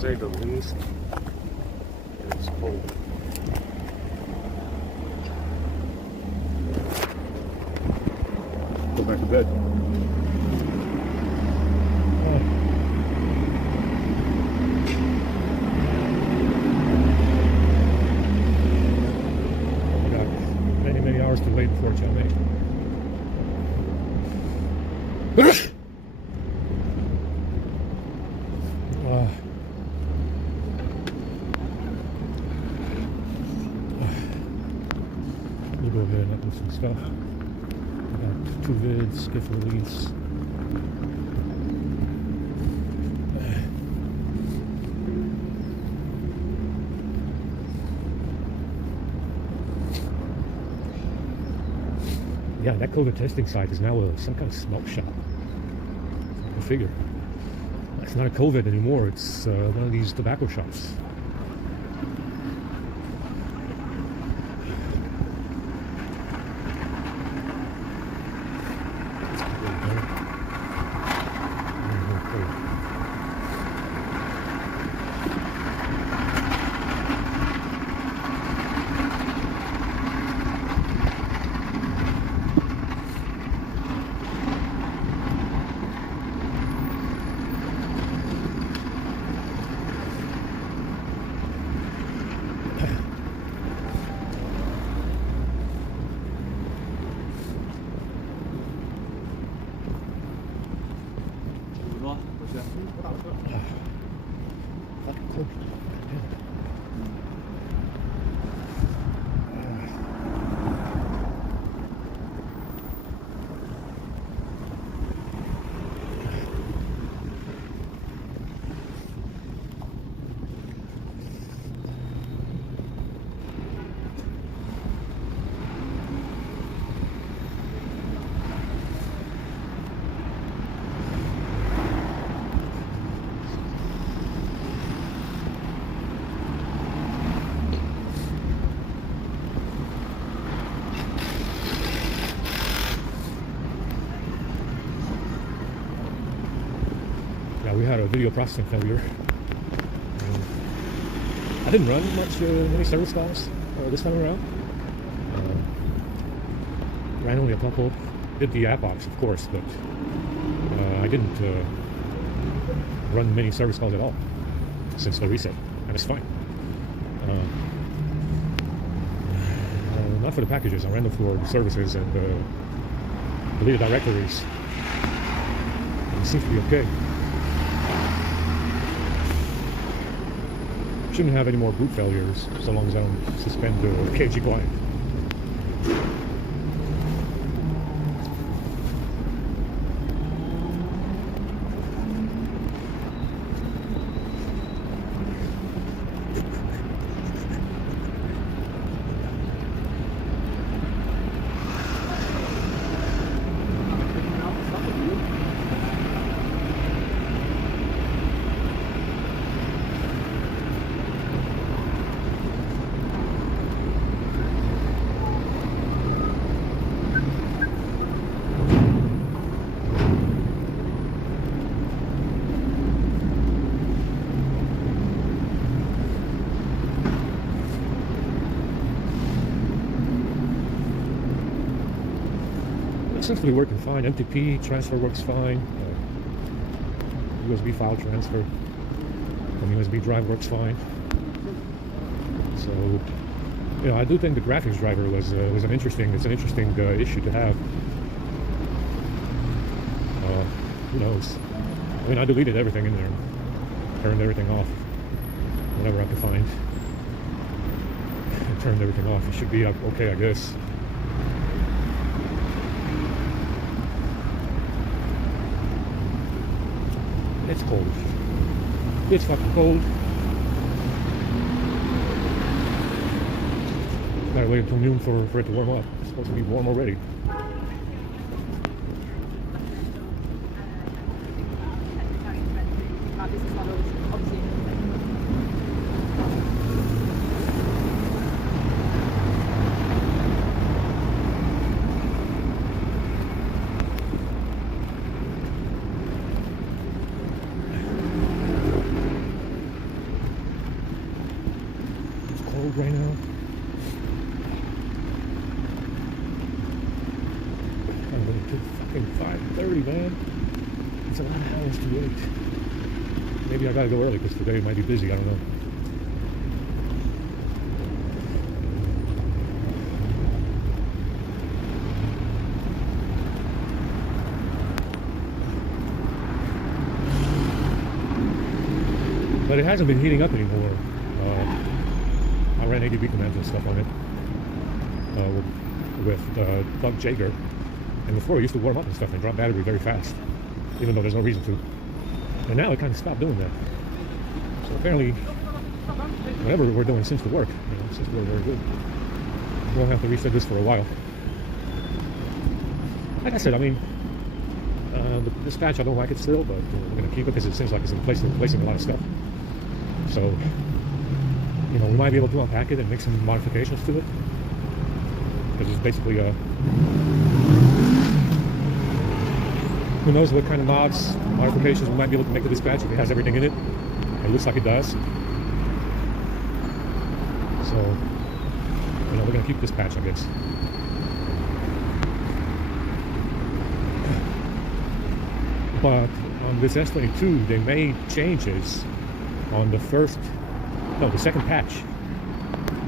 say the least. It's cold. Go back to bed. Many hours to wait before chow mein. We'll go ahead and upload some stuff. I got 2 vids, skiff release. Yeah, that COVID testing site is now some kind of smoke shop. I figure. It's not a COVID anymore, it's one of these tobacco shops. Fucking cold. We had a video processing failure. I didn't run many service calls this time around. Ran only a couple. Did the app ops, of course, but I didn't run many service calls at all since the reset, and it's fine. Not for the packages. I ran them for the services and deleted directories. It seems to be okay. Shouldn't have any more boot failures so long as I don't suspend the KG client. Seems to be working fine. MTP transfer works fine. USB file transfer from USB drive works fine. So, you know, I do think the graphics driver was an interesting. It's an interesting issue to have. Who knows? I mean, I deleted everything in there, turned everything off, whatever I could find. I turned everything off. It should be okay, I guess. It's cold. It's fucking cold. Gotta wait until noon for it to warm up. It's supposed to be warm already. a lot of hours to wait. Maybe I gotta go early because today might be busy. I don't know. But it hasn't been heating up anymore. I ran ADB commands and stuff on it with Doug Jager, and before it used to warm up and stuff and drop battery very fast, even though there's no reason to. And now it kind of stopped doing that. So apparently, whatever we're doing seems to work. It seems to work very good. We won't have to reset this for a while. Like I said, I mean, the dispatch, I don't like it still, but we're going to keep it because it seems like it's replacing a lot of stuff. So, we might be able to unpack it and make some modifications to it. Because it's basically who knows what kind of modifications we might be able to make to the dispatch if it has everything in it. It looks like it does. So, we're going to keep this patch, I guess. But on this S22, they made changes on the second patch.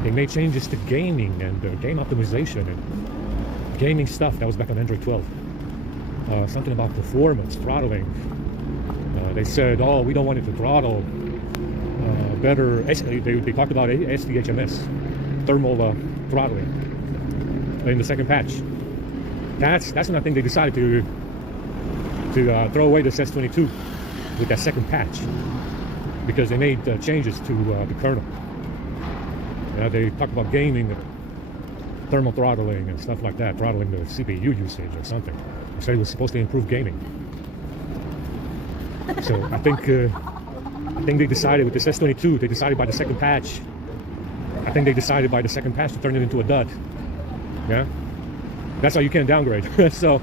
They made changes to gaming and game optimization and gaming stuff. That was back on Android 12. Something about performance, throttling. They said, oh, we don't want it to throttle better. They talked about SDHMS, thermal throttling, in the second patch. That's when I think they decided to throw away this S22 with that second patch, because they made changes to the kernel. They talked about gaming, thermal throttling and stuff like that, throttling the CPU usage or something. They said it was supposed to improve gaming. So I think they decided with this S22, they decided by the second patch. I think they decided by the second patch to turn it into a dud. Yeah, that's how you can downgrade. So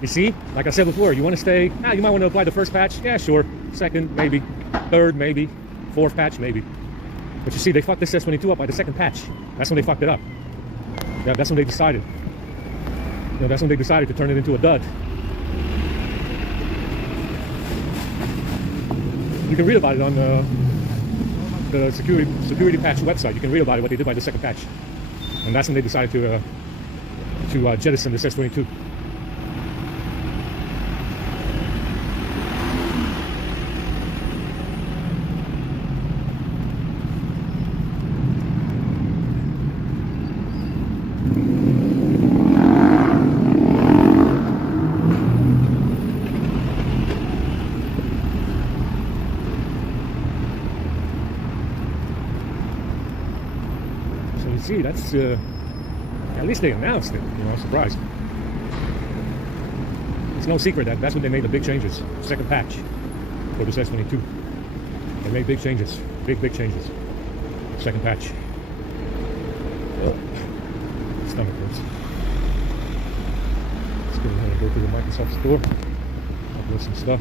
you see, like I said before, you want to stay. You might want to apply the first patch. Yeah, sure. Second, maybe. Third, maybe. Fourth patch, maybe. But you see, they fucked this S22 up by the second patch. That's when they fucked it up. Yeah, that's when they decided. That's when they decided to turn it into a dud. You can read about it on the security patch website. You can read about it, what they did by the second patch. And that's when they decided to jettison this S22. See, that's at least they announced it. I'm surprised. It's no secret that's when they made the big changes. Second patch for this S22. They made big changes, big changes. Second patch. Oh, stomach hurts. Let's go ahead and go to the Microsoft store. Upload some stuff.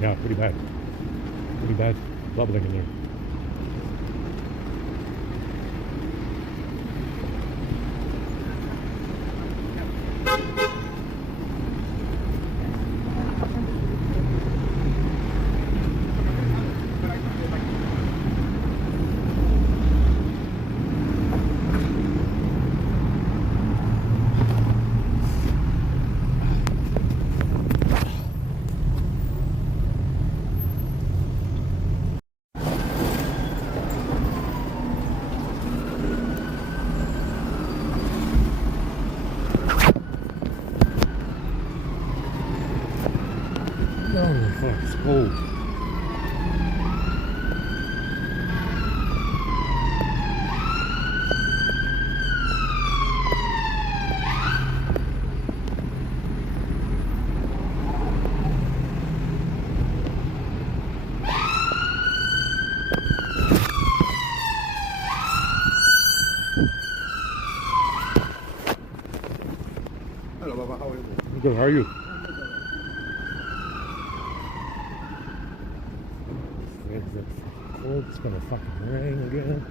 Yeah, pretty bad bubbling in there. Oh, fuck, it's cold. Hello, Baba. How are you? Good, how are you? Cold. It's gonna fucking rain again.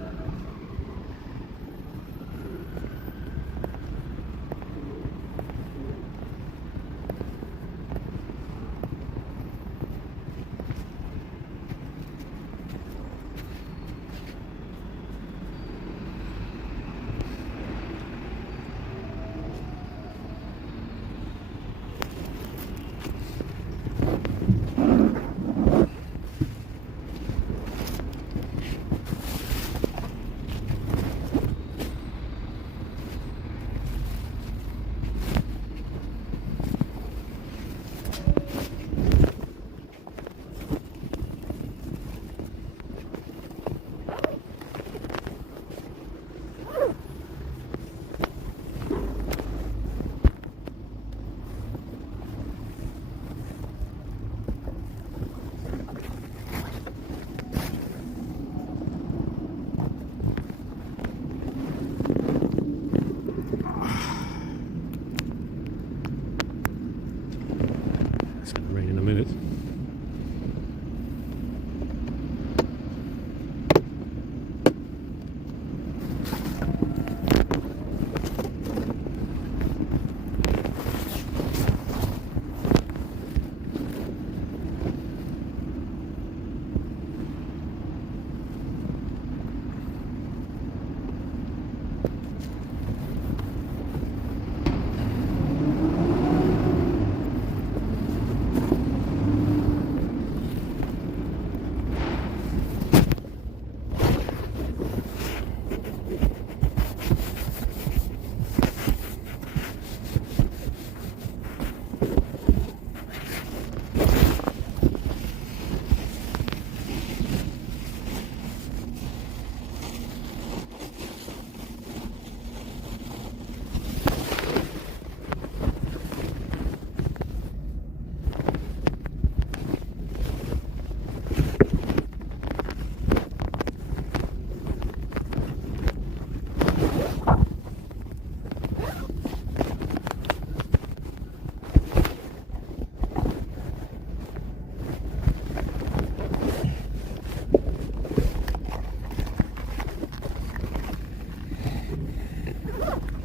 It's gonna rain in a minute.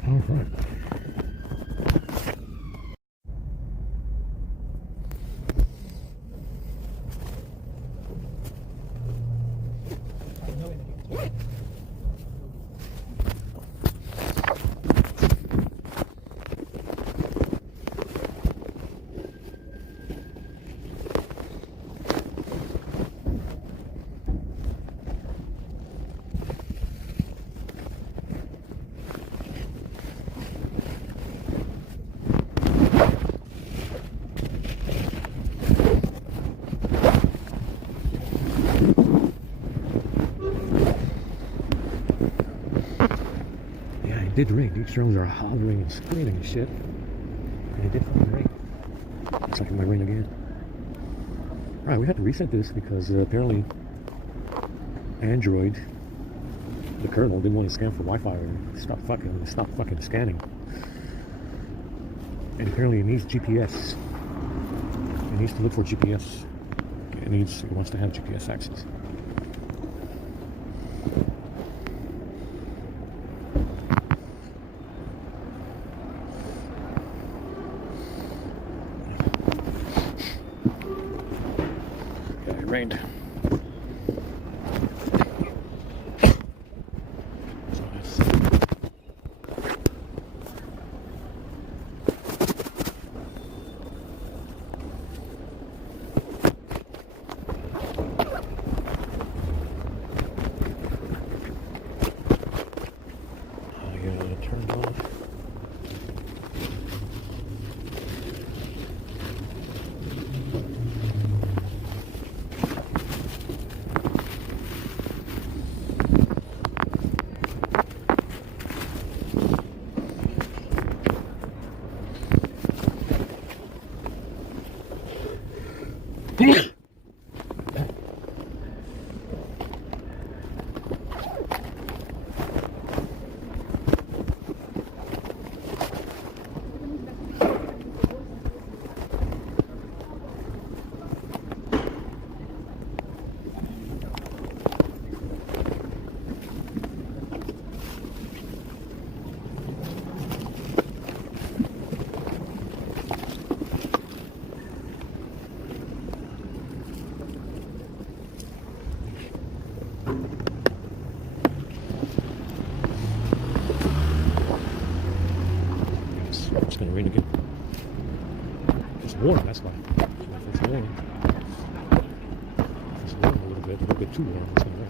All right. Yeah, it did rain. These drones are hovering and screaming and shit. And it did fucking rain. Looks like it might rain again. Alright, we had to reset this because apparently Android, the kernel, didn't want to scan for Wi-Fi or stop fucking scanning. And apparently it needs GPS. It needs to look for GPS. It wants to have GPS access. Yeah, it rained. gonna rain again. It's warm, that's why. It's warm. It's warm a little bit too warm. It's gonna rain.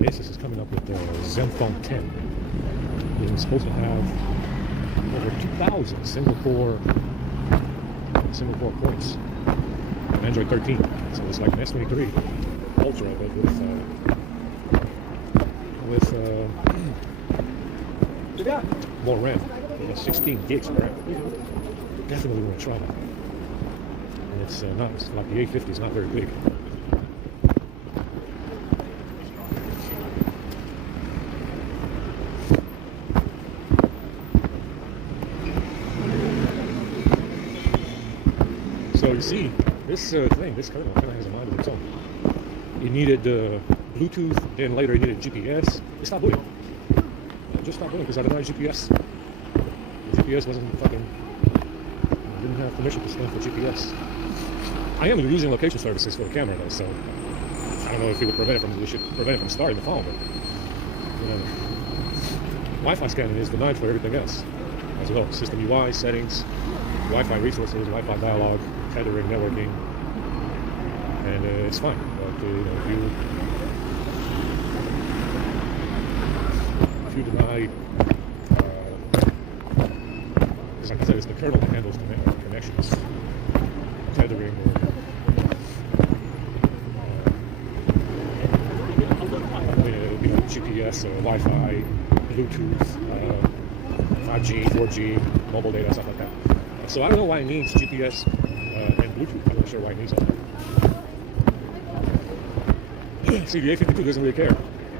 This is coming up with the Zenfone 10. It's supposed to have over 2,000 single core points on Android 13. So it's like an S23 Ultra, but with more RAM, 16 gigs of RAM. Definitely want to try that. And it's not, it's like the A50 is not very big. So you see, this thing, this kernel kind of has a mind of its own. It needed Bluetooth, then later it needed GPS. It stopped doing it. It just stopped doing it because I denied GPS. The GPS wasn't fucking, didn't have permission to stand for GPS. I am using location services for the camera though, so I don't know if it would prevent it from starting the phone, but you know, Wi-Fi scanning is denied for everything else as well. System UI, settings, Wi-Fi resources, Wi-Fi dialog, tethering, networking, and it's fine. But if you deny, like I said, it's the kernel that handles connections, tethering, or GPS, Wi-Fi, Bluetooth, 5G, 4G, mobile data, stuff like that. So I don't know why it needs GPS and Bluetooth. I'm not sure why it needs that. See, the A52 doesn't really care.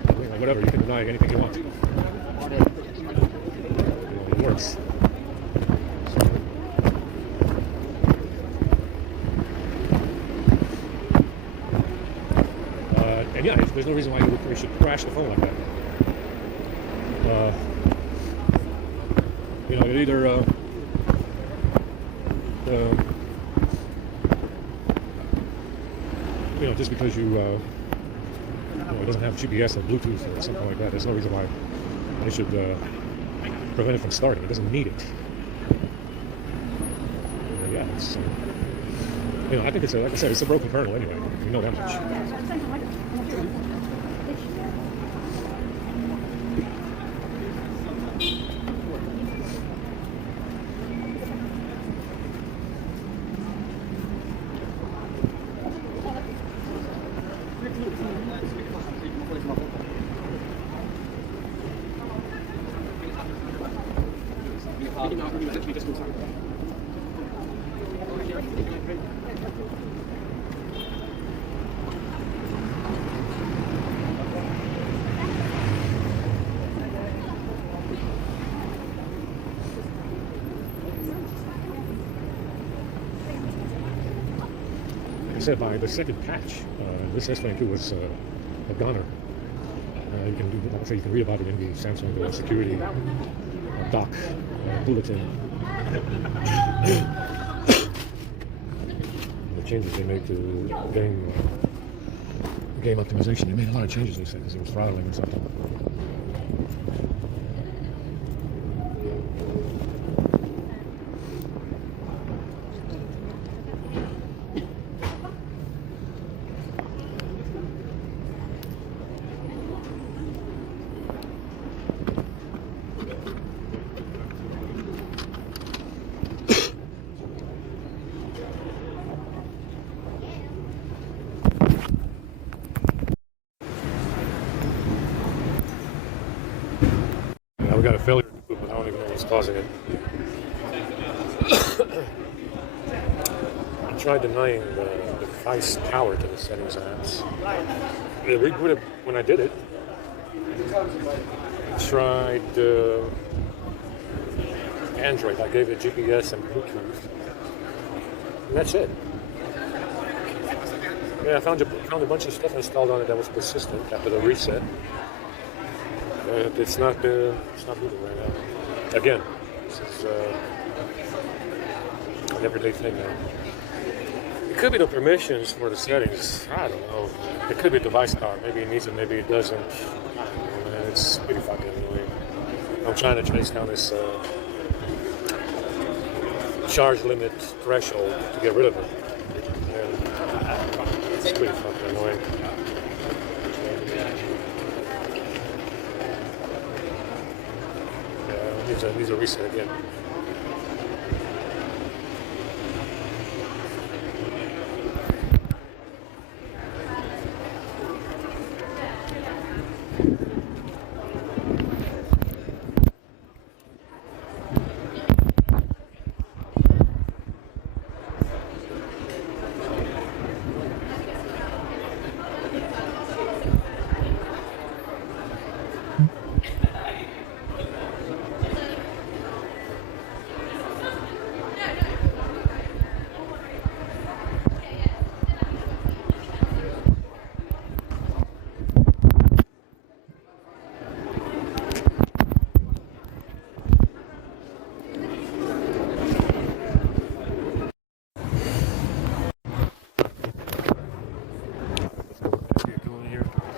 Like, whatever, you can deny anything you want. It works. And yeah, there's no reason why you should crash the phone like that. You know, it either you know, just because you know, it doesn't have GPS or Bluetooth or something like that, there's no reason why they should prevent it from starting. It doesn't need it. Yeah, it's you know, I think it's like I said, it's a broken kernel anyway. You know that much. Said by the second patch, this S22 was a goner. You can do, like I say, you can read about it in the Samsung security doc bulletin. The changes they made to game optimization. They made a lot of changes. They said because it was throttling or something. We got a failure, but I don't even know what's causing it. I tried denying the device power to the settings apps. It rebooted when I did it. I tried Android. I gave it GPS and Bluetooth. And that's it. Yeah, I found a bunch of stuff installed on it that was persistent after the reset. It's not moving right now. Again, this is an everyday thing now. It could be the permissions for the settings. I don't know. It could be device power. Maybe it needs it, maybe it doesn't. I don't know, man. It's pretty fucking annoying. I'm trying to trace down this charge limit threshold to get rid of it. And it's pretty fucking annoying. Yeah, it needs a reset again.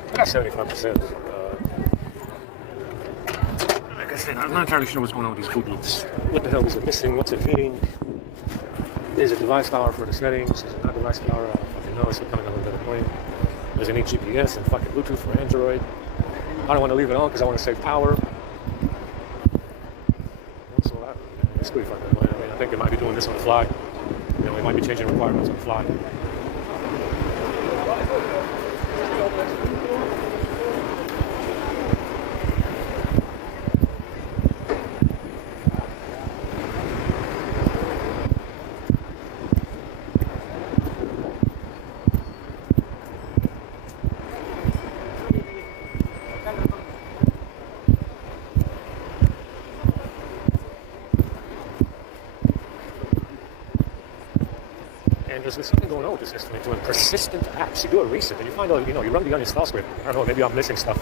I got 75%. Like I said, I'm not entirely sure what's going on with these boot loops. What the hell is it missing? What's it needing? Is it device power for the settings? Is it not device power? I don't fucking know. It's becoming a little bit annoying. Does it need GPS and fucking Bluetooth for Android? I don't want to leave it on because I want to save power. So it's pretty fucking annoying. I mean, I think it might be doing this on the fly. You know, it might be changing requirements on the fly. There's something going on with this system. It's doing persistent apps. You do a reset and you find out, you run the uninstall script. I don't know, maybe I'm missing stuff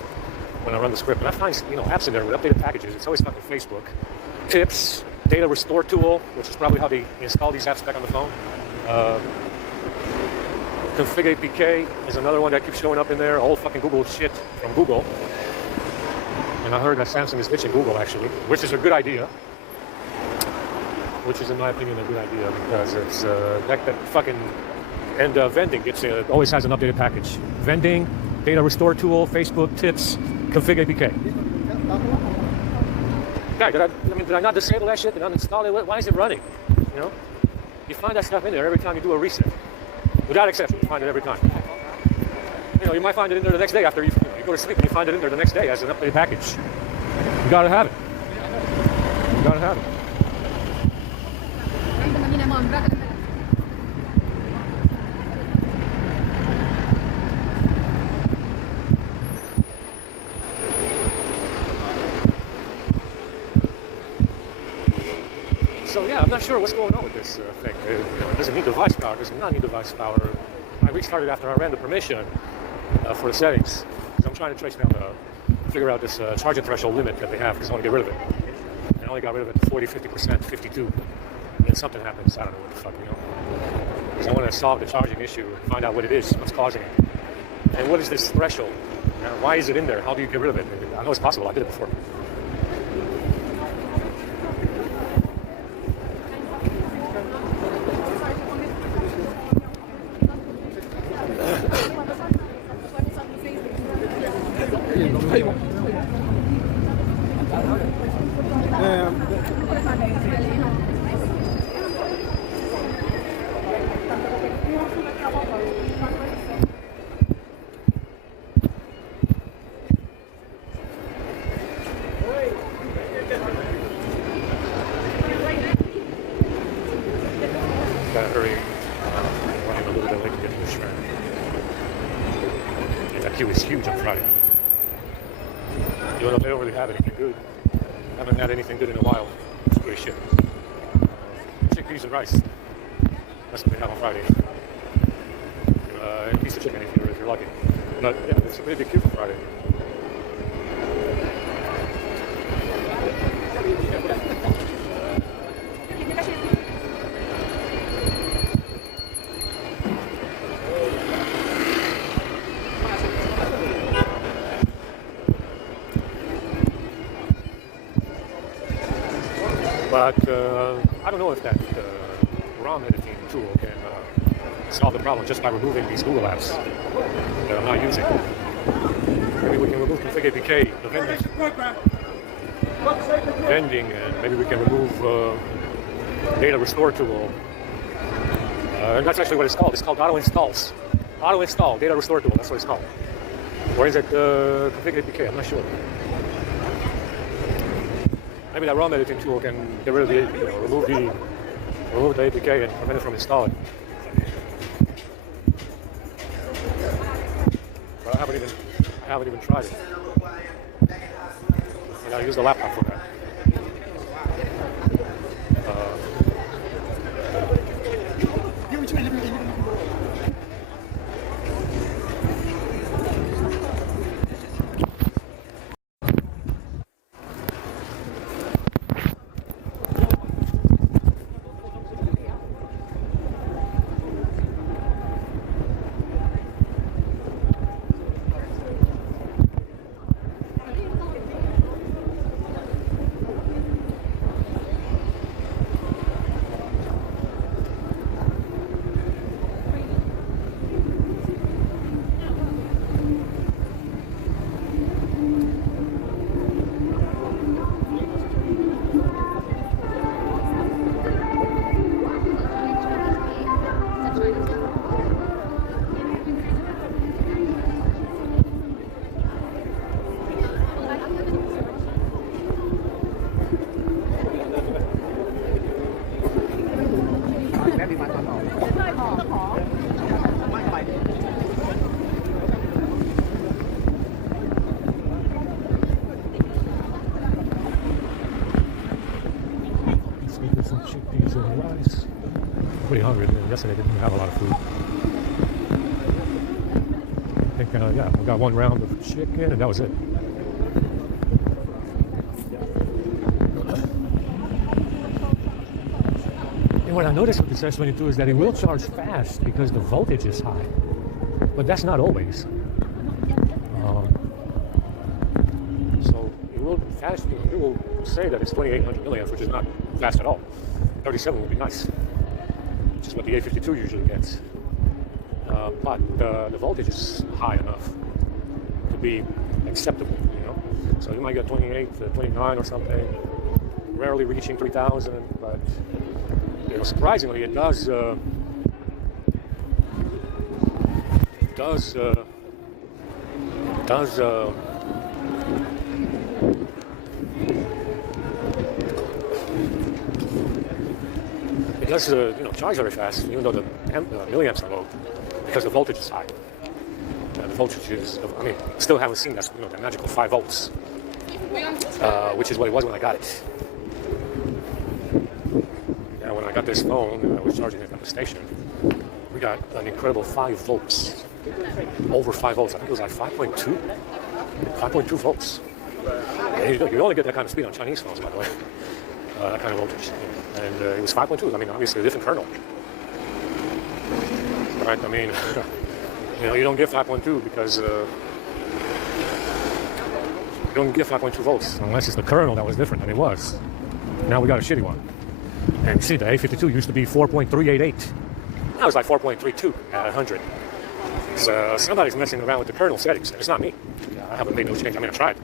when I run the script. But I find, apps in there with updated packages. It's always fucking Facebook. Tips, data restore tool, which is probably how they install these apps back on the phone. Config APK is another one that keeps showing up in there. All fucking Google shit from Google. And I heard that Samsung is ditching Google actually, which is a good idea. Which is, in my opinion, a good idea because it's that fucking and vending always has an updated package. Vending, data restore tool, Facebook tips, config APK. Guy, did I not disable that shit? Did I uninstall it? Why is it running? You find that stuff in there every time you do a reset, without exception. You find it every time. You might find it in there the next day after you go to sleep, and you find it in there the next day as an updated package. You gotta have it. You gotta have it. So yeah, I'm not sure what's going on with this thing. Does it need device power? Does it not need device power? I restarted after I ran the permission for the settings. Because I'm trying to trace down figure out this charging threshold limit that they have because I want to get rid of it. And I only got rid of it to 40, 50%, 52. And then something happens, I don't know what the fuck, Because I want to solve the charging issue and find out what it is, what's causing it. And what is this threshold? Why is it in there? How do you get rid of it? I know it's possible, I did it before. Gotta hurry. Running a little bit late to get to this train. And that queue is huge on Friday. They don't really have anything good. Haven't had anything good in a while. It's great shit. Chickpeas and rice. That's what they have on Friday. A piece of chicken if you're lucky. But yeah, it's a pretty big queue for Friday. But I don't know if that ROM editing tool can solve the problem just by removing these Google apps that I'm not using. Maybe we can remove config APK, the vending, and maybe we can remove data restore tool. And that's actually what it's called. It's called auto installs. Auto install data restore tool. That's what it's called. Or is it config APK? I'm not sure. Maybe that ROM editing tool can get rid of the, remove the APK and prevent it from installing. But I haven't even tried it. And I use the laptop for that. Chickpeas and rice. I'm pretty hungry. Yesterday didn't have a lot of food. I think, yeah, we got one round of chicken and that was it. And what I noticed with this S22 is that it will charge fast because the voltage is high. But that's not always. So it will fast. It will say that it's 2,800 milliamps, which is not fast at all. 37 would be nice, which is what the A52 usually gets. But the voltage is high enough to be acceptable, So you might get 28 to 29 or something, rarely reaching 3,000, but surprisingly, it does charge very fast, even though the milliamps are low, because the voltage is high. The voltage is, still haven't seen that, that magical 5 volts, which is what it was when I got it. Now, when I got this phone, I was charging it at the station. We got an incredible 5 volts, over 5 volts. I think it was like 5.2 volts. And you only get that kind of speed on Chinese phones, by the way. That kind of voltage. And it was 5.2. Obviously a different kernel. Right? You don't get 5.2 because you don't get 5.2 volts unless it's the kernel that was different, and it was. Now we got a shitty one. And you see, the A52 used to be 4.388. Now it's like 4.32 at 100. So somebody's messing around with the kernel settings, and it's not me. I haven't made no change. I tried.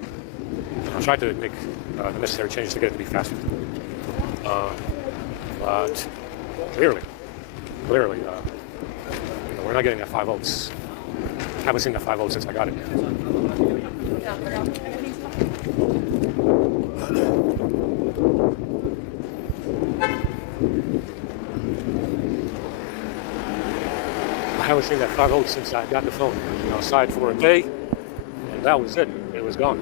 I tried to make the necessary changes to get it to be faster. But clearly, we're not getting that 5 volts. I haven't seen that 5 volts since I got it. I haven't seen that 5 volts since I got the phone. Outside for a day, and that was it. It was gone.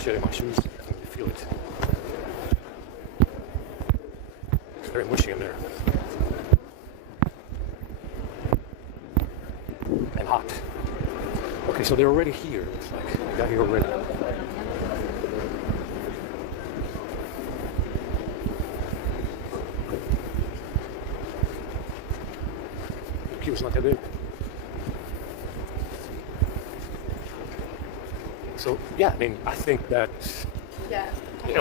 shit in my shoes. I can feel it. It's very mushy in there. And hot. Okay, so they're already here. It's like they got here already. The queue's not that big. So yeah, I mean, I think that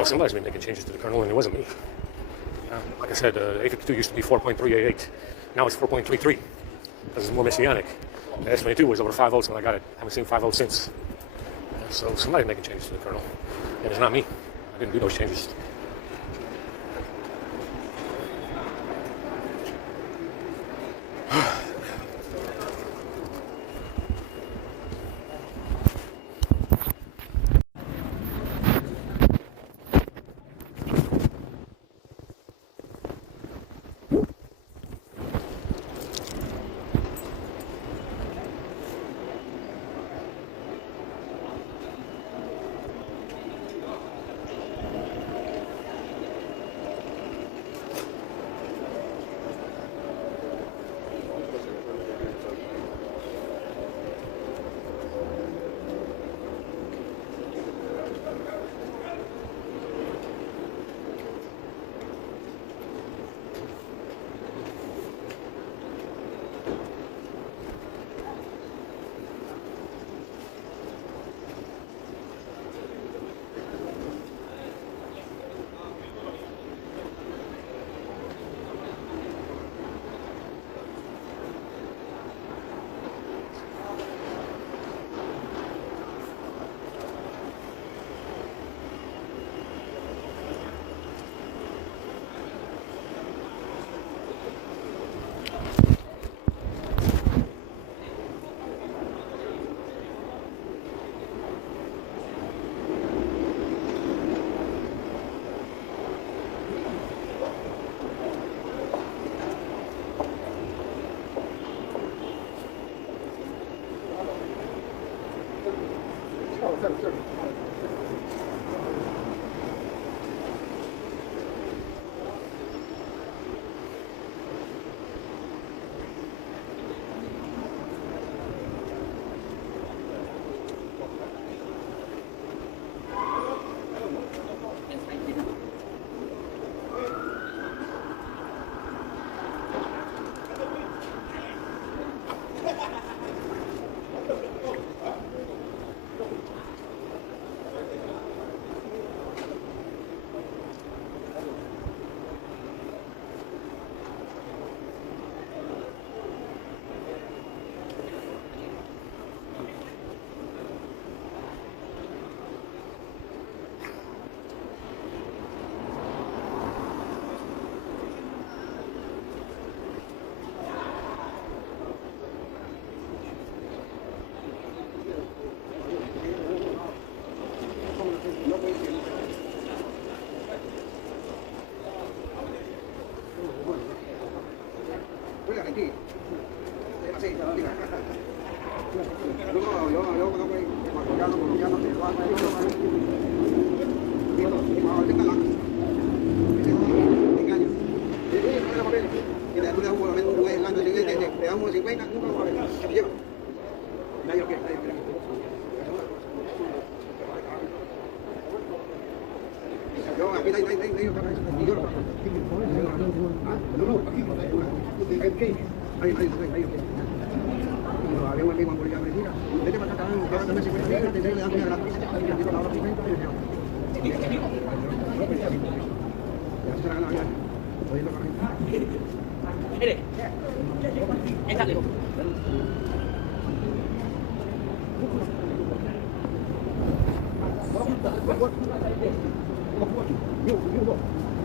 somebody's been making changes to the kernel, and it wasn't me. Like I said, 852 used to be 4.388. Now it's 4.33 because it's more messianic. The S22 was over 5 volts when I got it. I haven't seen 5 volts since. So somebody's making changes to the kernel, and it's not me. I didn't do those changes.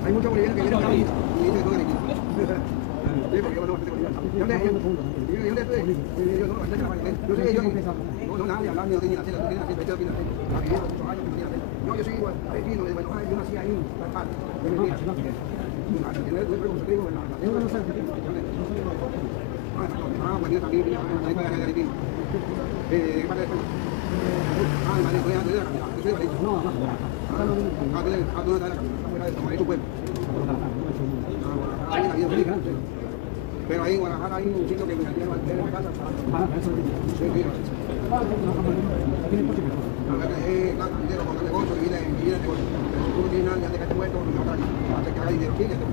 Hay muchos bolivianos que vienen acá y dicen que tocan aquí. Sí, porque yo no sé boliviano. Yo sé, yo no nadie hablar ni de hacer, no hacer, yo viviendo muchos años, no, yo soy igual, vecino, bueno, yo nací ahí, tal, bueno, también, ¿qué parte de Ah, vale, voy a tener la capital. Yo soy de Valencia. No, no, Tú no estás en la capital. Fuera de tu pueblo. Ahí la vida es muy grande. Pero ahí en Guadalajara hay un sitio que me atiende en casa. Sí, sí. Claro, dinero con el negocio, viene el negocio. Si tú no tienes nada, ya te caes muerto, no vas a sacar dinero aquí, ya te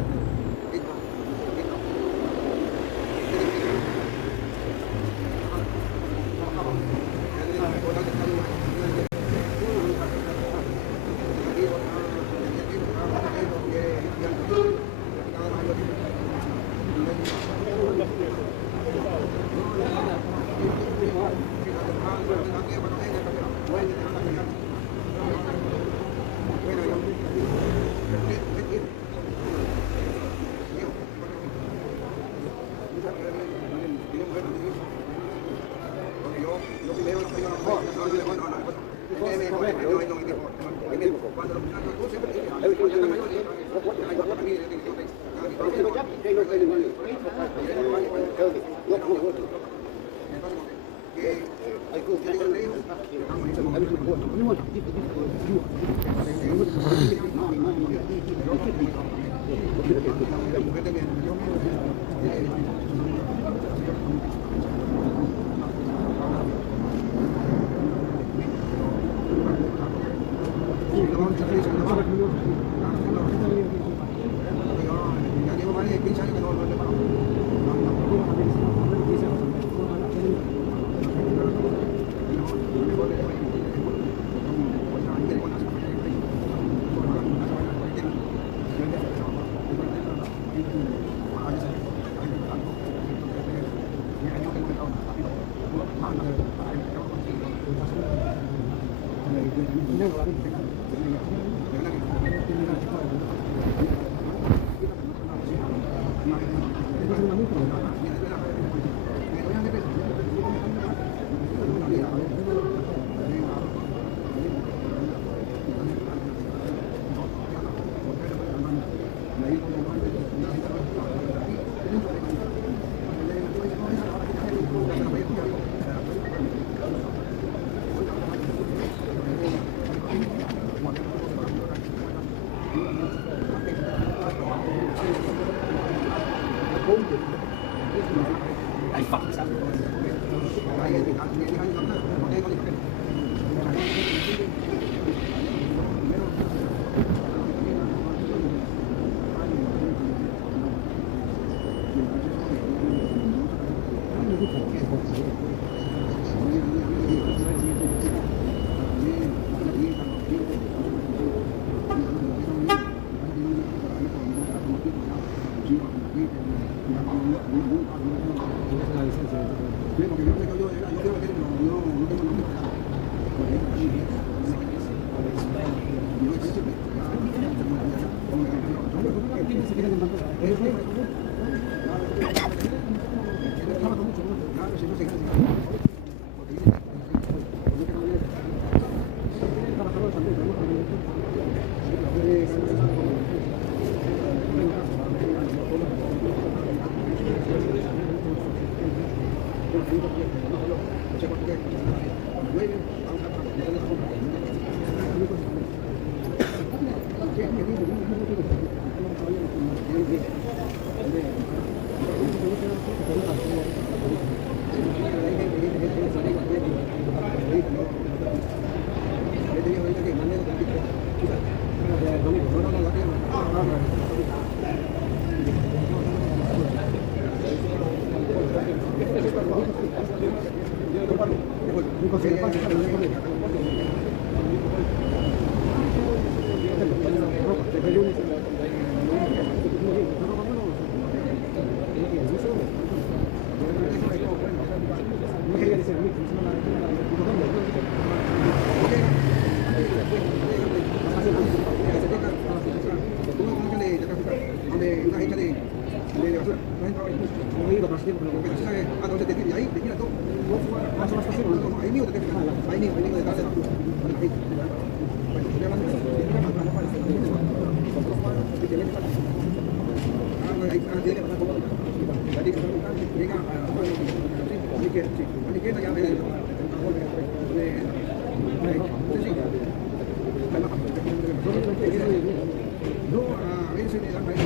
No, a veces le dan para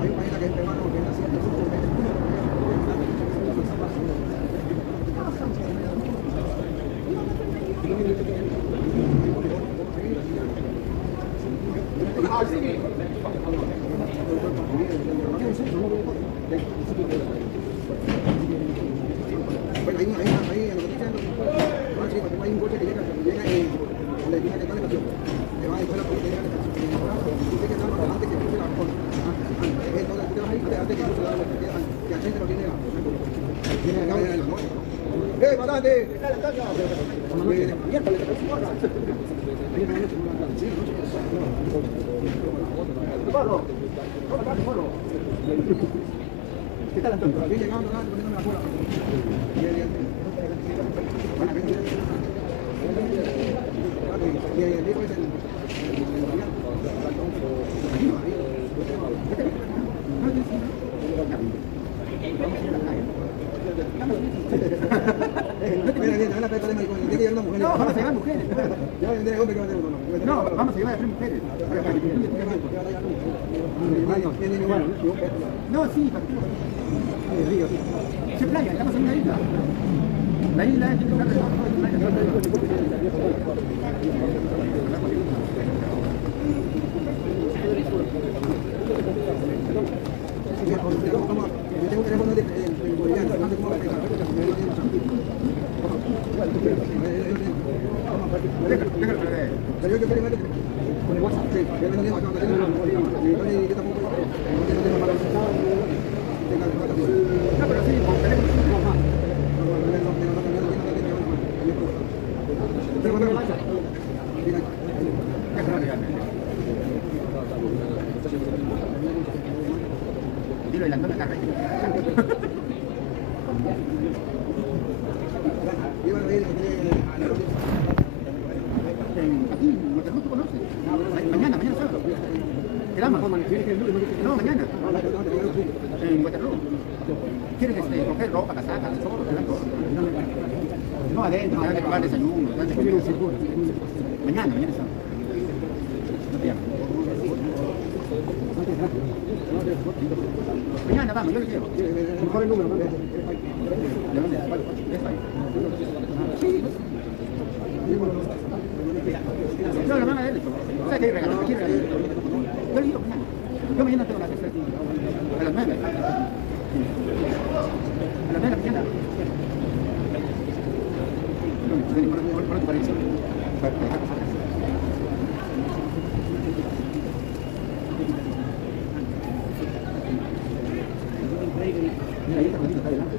hay un país que es peruano que nació en el sur bueno, ahí en lo que estoy diciendo, hay un coche que llega en la esquina que está de estación. Le va a decir a la policía que llega a la estación. Usted que está más antes que cruce la cola. Entonces, usted va ahí antes que cruce la cola. Que al centro lo tiene acá en el muelle. ¡Eh, bastante! ¿Qué tal, Antonio? Bien llegando, poniéndome la cola. Y el tipo es el No, vamos a llevar mujeres. No, vamos a llevar a 3 mujeres. No, sí, para que se playa, estamos en una isla. La isla es tengo teléfono de boliviano, no sé cómo pero yo quiero meter con el WhatsApp, sí, yo me lo digo acá, yo tampoco no tengo para no, pero sí, con teléfono. Dilo, el Antonio está recto. Aquí, ¿tú conoces? Mañana sábado. ¿Quedamos? No, mañana. En Waterloo. ¿Quieres coger ropa, casaca, todo? No, adentro, te que tomar desayuno. Mañana sábado. No te llamo. Mañana vamos, yo lo llevo. Mejor el número, ¿no? ¿De dónde? Sí. No, lo van a ver. ¿Sabes qué regalo? ¿Qué regalo? Yo le digo mañana. Yo mañana tengo la tercera a las 9. A las 9 de la mañana. ¿Por qué parece? Mira, ahí está bonito, está adelante.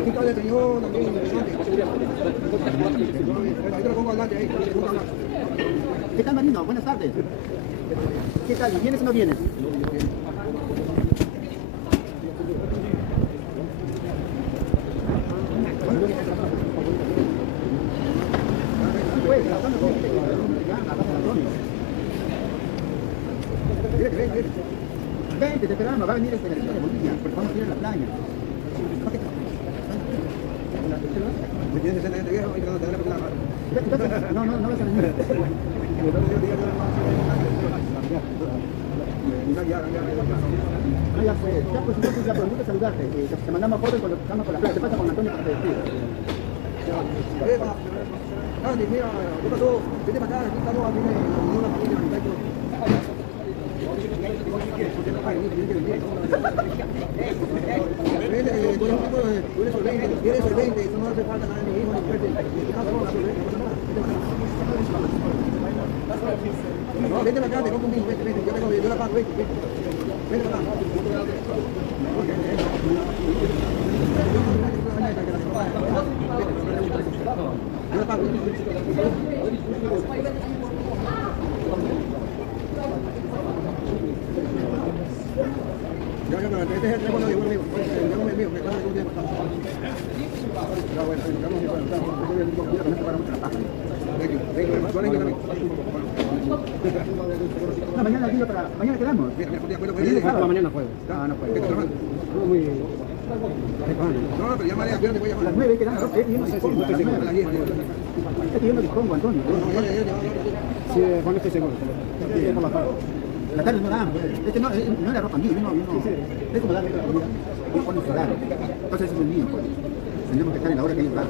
Aquí está el señor también. Ahí te lo pongo adelante ahí. ¿Qué tal, Marino? Buenas tardes. ¿Qué tal? ¿Vienes o no vienes? Vente, te esperamos, va a venir el televisión de Bolivia, porque vamos a ir a la playa. ¿Me tienes 60 años de viejo? No, no vas a venir. No, ya sé, ya pues entonces ya pues, gusta saludarte. Te mandamos fotos cuando estamos por la playa. Te pasa con Antonio para que te despidas. Andy, mira, ¿qué pasó? Vete para acá, aquí estamos, aquí en una familia. Tú eres solvente, eso no hace falta nada de mi hijo, no, vete para acá, te compro un vino, vete, yo la pago, vete para acá. Yo la pago. Yo, pero este es el teléfono de un amigo. Llámame el mío, que claro que tú tienes. Ya, bueno, estamos aquí para el trabajo. Yo soy el único que para mucho la página. Thank you. Thank you very much. Bueno, No, mañana digo para... Mañana quedamos. mira, mira, Mañana jueves. no puede. ¿Qué estás trabajando? Muy... No, pero llámale a Pierre, te voy a A llamar. las 9 quedamos. Yo no dispongo. A las 9. A las 10. Es que yo no dispongo, Antonio. Sí, Juan, estoy seguro. Por la tarde. La tarde no dan. Es que no era ropa mía. Es como darle comida. Y pone su horario. Entonces eso es mío, pues. Tenemos que estar en la hora que ellos dan.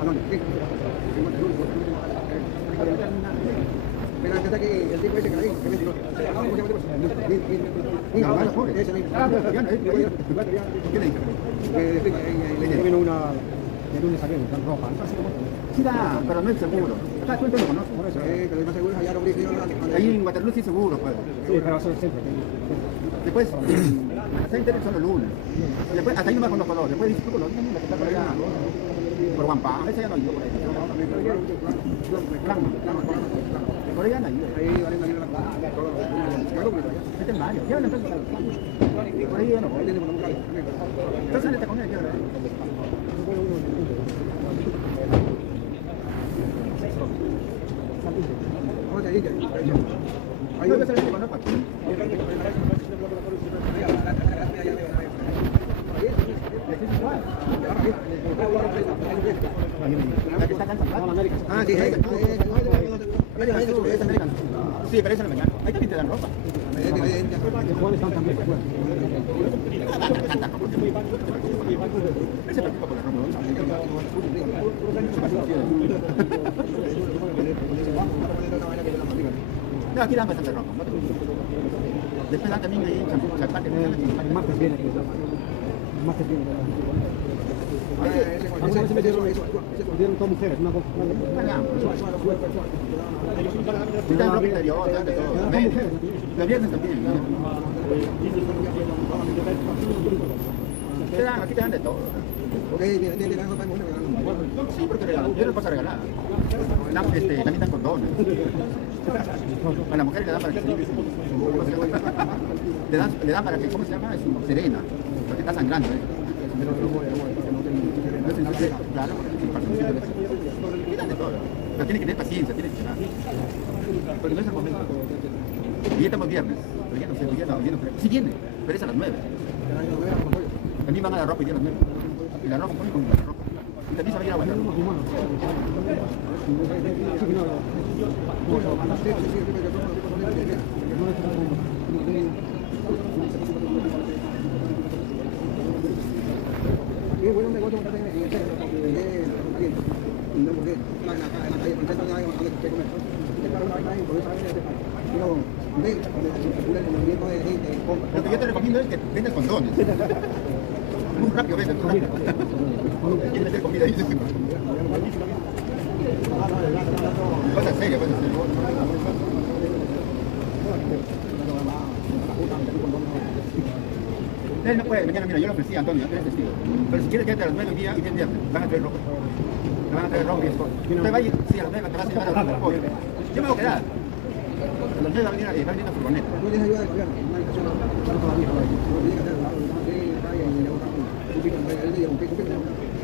¿A dónde? ¿Qué? Pero antes que el tipo ese que ahí, que me dijo, ¿cómo se llama el tipo? No, vale, pobre. Ese mismo. ¿Qué le dije? Le vino una de lunes a viernes, tan roja. Sí da, pero no es seguro. O sea, tú entonces lo conoces. Por eso. Pero es más seguro allá, no Ahí en Waterloo sí es seguro, pues. Sí, pero eso es siempre. Después, hasta internet son los lunes. Después, hasta ahí no me conozco colores. Después dice, tú colores, la que está por allá. Por Guampá, esa ya no ido por ahí. Por allá no ido. Este es Mario. Ya no empezó a por ahí ya no. Entonces, le está con él, ya. ¿Cómo te dice? Hay que salir con aquí. La que está acá en San Pablo. Ah, sí, Sí, pero esa en la mañana. Ahí también te dan ropa. De Juan están también. Ese preocupa por la ropa. No, aquí dan bastante ropa. Después dan también ahí en Chapate. El martes viene. El martes viene. Dieron todas mujeres, una cosa. Sí, dan ropa interior, dan de todo. Los viernes también. Te dan, aquí te dan de todo. Sí, porque regalan. Yo les paso a regalar. También dan condones. A la mujer le dan para que se limpie le dan para que, ¿cómo se llama? Su serena. Porque está sangrando. Claro, y dan de todo. Pero tiene que tener paciencia, tiene que esperar. Porque no es el momento. Y ya estamos viernes. Pero ya no sé, ya no. Sí viene, pero es a las 9. También van a la ropa y día a las 9. Y la ropa pone con la ropa. Y también se va a ir a aguantar. Es buen negocio que en el centro, porque no porque en la calle, en el centro de ahí donde se come. Es para una vaina ahí, por esa vaina de pero ve, donde se circula el movimiento de gente, compra. Lo que yo te recomiendo es que vendas condones. Muy rápido, vende, muy rápido. Quiere meter comida ahí. Cosa seria, cosa seria. Él no puede, mañana mira, yo lo ofrecí a Antonio, antes vestido. Pero si quieres quédate a las 9 del día y bien viernes, van a traer ropa. Te van a traer ropa y escote. Te va a ir, sí, a las 9 te vas a llevar a la pollo. Yo me voy a quedar. A las 9 va a venir una furgoneta. No tienes ayuda del gobierno, una habitación todavía. No tiene que hacer nada.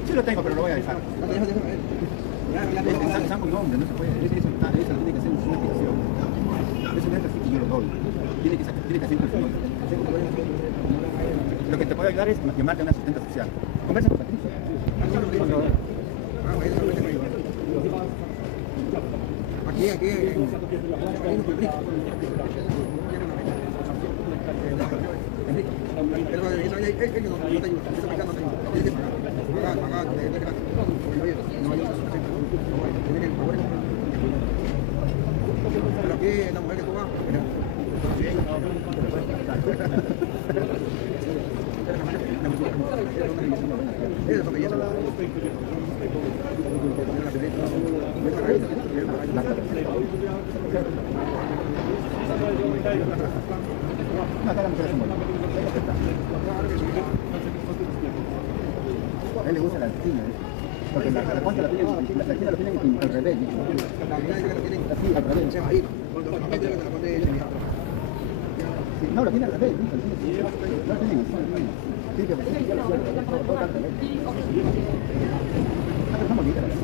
Sí lo tengo, pero lo voy a dejar. Está muy hombre, no se puede. Eso tiene que hacer una aplicación. Eso no es así que yo lo doy. Tiene que hacer un perfil. Lo que te puede ayudar es llamarte a una asistente social. Conversa con Patricia. Aquí, pero aquí la mujer que tú vas, eso que ya No, acá la mujer es muy buena. A él le gusta la tina, porque la concha la tienen al revés. la que tienen Así, al revés. se va a ir. No, lo tiene al revés. No lo tienen así. Tiene que ver. Una persona bonita, ¿verdad?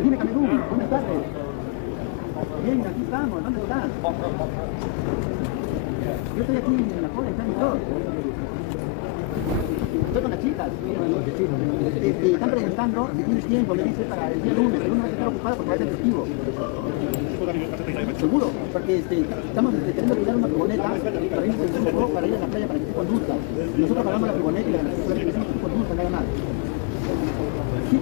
Dime, Camerún, ¿dónde estás? Bien, aquí estamos, ¿dónde estás? Yo estoy aquí en la cola, está en todo. Estoy con las chicas. Están preguntando si tienes tiempo, me dice, para el día lunes. El lunes va a estar ocupado porque va a ser festivo. Seguro, porque estamos queriendo alquilar una furgoneta para ir a grupo, para ir a la playa para que se conduzca. Nosotros pagamos la furgoneta y la conduzca, nada más. Sí,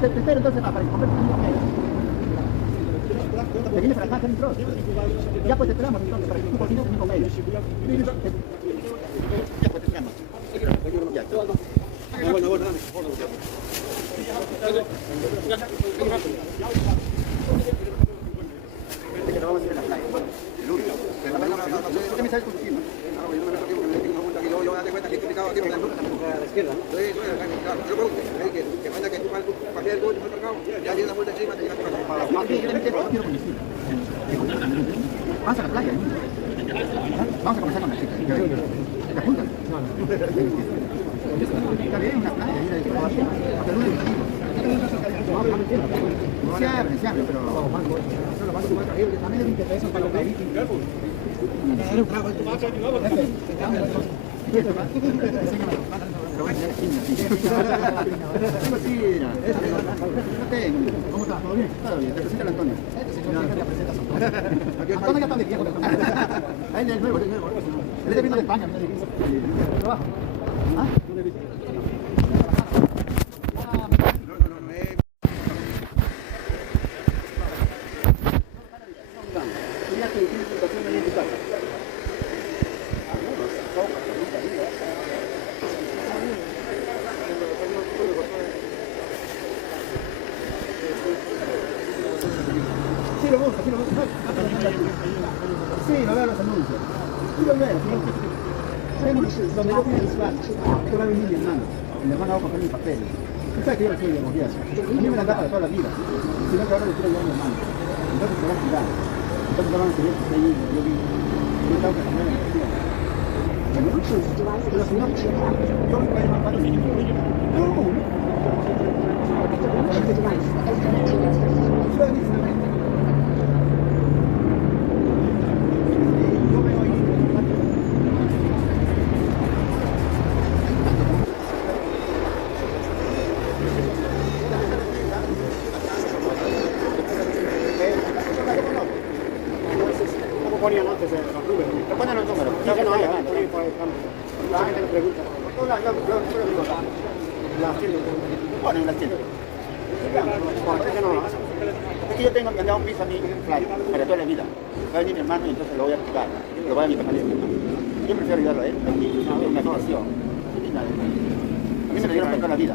te espero entonces para comer conmigo. Te vienes para acá, dentro. Ya pues te esperamos entonces para que tú cocines conmigo con ellos. Ya pues te esperamos. Ya. Bueno, dame. Que nos vamos a ir a la playa. El único. ¿Tú también sabes conducir? No, yo no me meto aquí porque me tengo una multa aquí. Yo date cuenta que estoy ubicado aquí, porque la ruta también a la izquierda. Sí, claro. Yo pregunto, que manda que tú pases el coche por el mercado, ya tienes la vuelta encima, te llegas a tu casa. No, yo quiero conducir. Vamos a la playa. Vamos a comenzar con las chicas. ¿Te apuntas? No. Está bien, una playa, ir a Croacia. Hasta el lunes. Siempre, pero... A mí me interesa para los marítimos. ¿Cómo estás? ¿Todo bien? Todo bien. Te presento a Antonio. Antonio ya está de viejo. Él es nuevo, Él es vino de España. ¿Trabajo? ¿Ah? Sí, lo busca. Sí, lo veo los anuncios. Sí, lo veo. Donde yo pido el plan, esto va a venir mi hermano. Mi hermano va a comprar mis papeles. Tú sabes que yo lo soy de confianza. A mí me la da para toda la vida. Si no, que ahora lo quiero llevar a mi hermano. Entonces se va a cuidar. Entonces van a querer que esté ahí. Yo tengo que cambiar la dirección. Pero si no, yo me voy a llamar para el niño. Ponían antes de los números. ¿Te ponen los números? Ya que no hay, la gente me pregunta. Yo lo digo, las tiendas. Ponen las tiendas. Es que yo tengo que andar un piso a mí, claro, para toda la vida. Va a venir mi hermano y entonces lo voy a quitar. Lo voy a mi familia. Yo prefiero ayudarlo a él, aquí, en una habitación. A mí me lo dieron para toda la vida.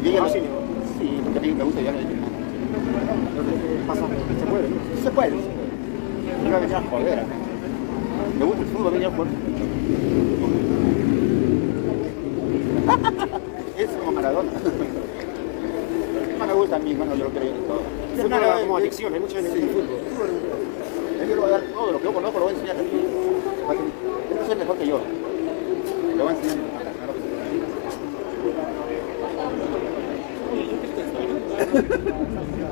Y yo ya sí, porque a mí me gusta ayudarlo a mi hermano. ¿Se puede? Se puede. Yo voy a venir a joder. Me gusta el fútbol, voy a venir a jugar. Es como Maradona. también, bueno, yo lo quiero ir y todo. Es una como adicción, hay mucha gente en el fútbol. Yo le voy a dar todo lo que yo conozco, lo voy a enseñar aquí. Para que él va a ser mejor que yo. Le voy a enseñar.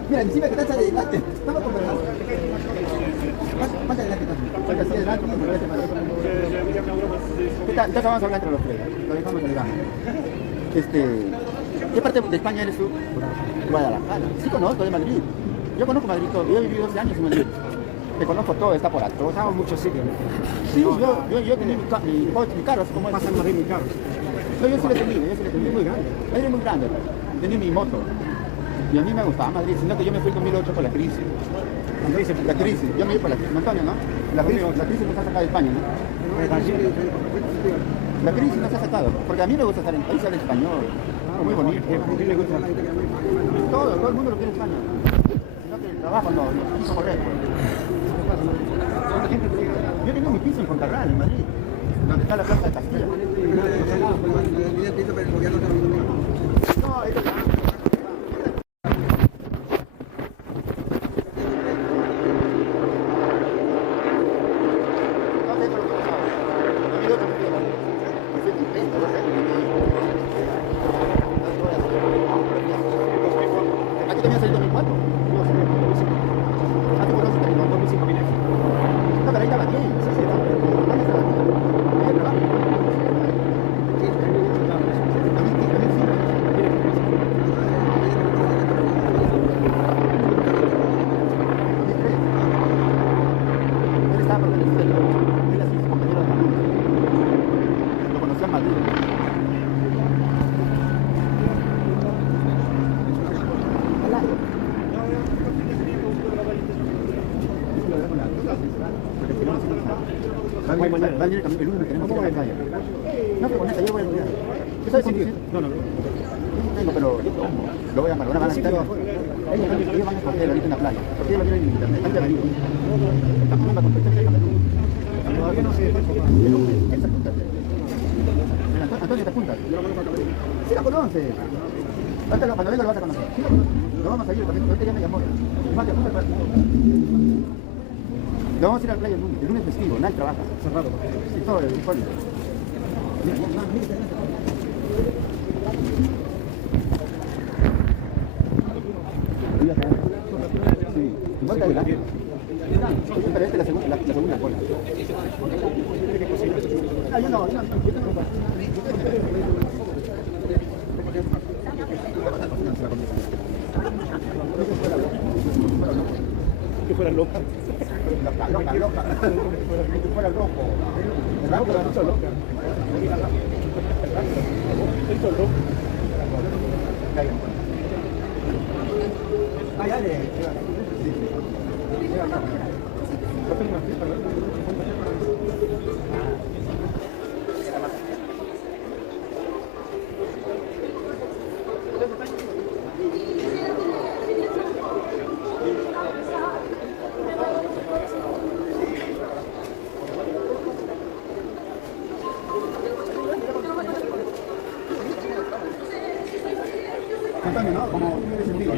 Mira, encima que estás adelante. Estamos conversando. Más adelante, porque así adelante, porque me parece más. Entonces vamos a hablar entre los tres. Lo dejamos en el baño. ¿Qué parte de España eres tú? Guadalajara. Sí conozco, de Madrid. Yo conozco Madrid todo. Yo he vivido 12 años en Madrid. Te conozco todo, está por acá. Estamos en muchos sitios. Sí, yo tenía mi carro, así como Pasa en Madrid muy caro. No, yo sí lo tenía, Es muy grande. Madrid es muy grande. Tenía mi moto. Y a mí me gustaba Madrid, sino que yo me fui en 2008 por la crisis. La crisis, yo me fui por la crisis, Antonio, ¿no? La crisis nos ha sacado de España, ¿no? La crisis nos ha sacado, porque a mí me gusta estar en país, habla español, muy bonito. Todo el mundo lo quiere en España. Sino que el trabajo no quiso correr. Yo tengo mi piso en Fontarral, en Madrid, donde está la plaza de Castilla. No, eso ya. Aquí también ha salido 2004. Hace por 2005 vine. No, pero ahí estaba bien. Sí, sí, él estaba por Venezuela. Él así su compañero de Madrid. Lo conocí en Madrid. Va a venir el lunes, tenemos que ir a la playa. No, pero con esta yo voy a olvidar. ¿Tú sabes conducir? No. No tengo, pero yo lo voy a llamar. Una van a estar. Ellos van a escoger ahorita en la playa. Porque ellos lo tienen en internet. Antes de venir. También va a contestar el Camerún. Todavía no sé. El lunes, esa punta. Antonio, esta punta. Yo lo conozco a Camerún. Sí, la conoces. Cuando venga lo vas a conocer. Sí, lo vamos a ir también. Ahorita ya me llamó. Mate, apunta para. No vamos a ir a la playa el lunes festivo, nadie trabaja. Cerrado. Sí, todo el informe. Sí, igual te adelante. Pero esta es la segunda cola. Ah, yo no. Que fuera loca. Loca. Que fuera loco. El loco la hizo loca. Hizo loco. Ah, ya le. Antonio, ¿no? Como es el vivo.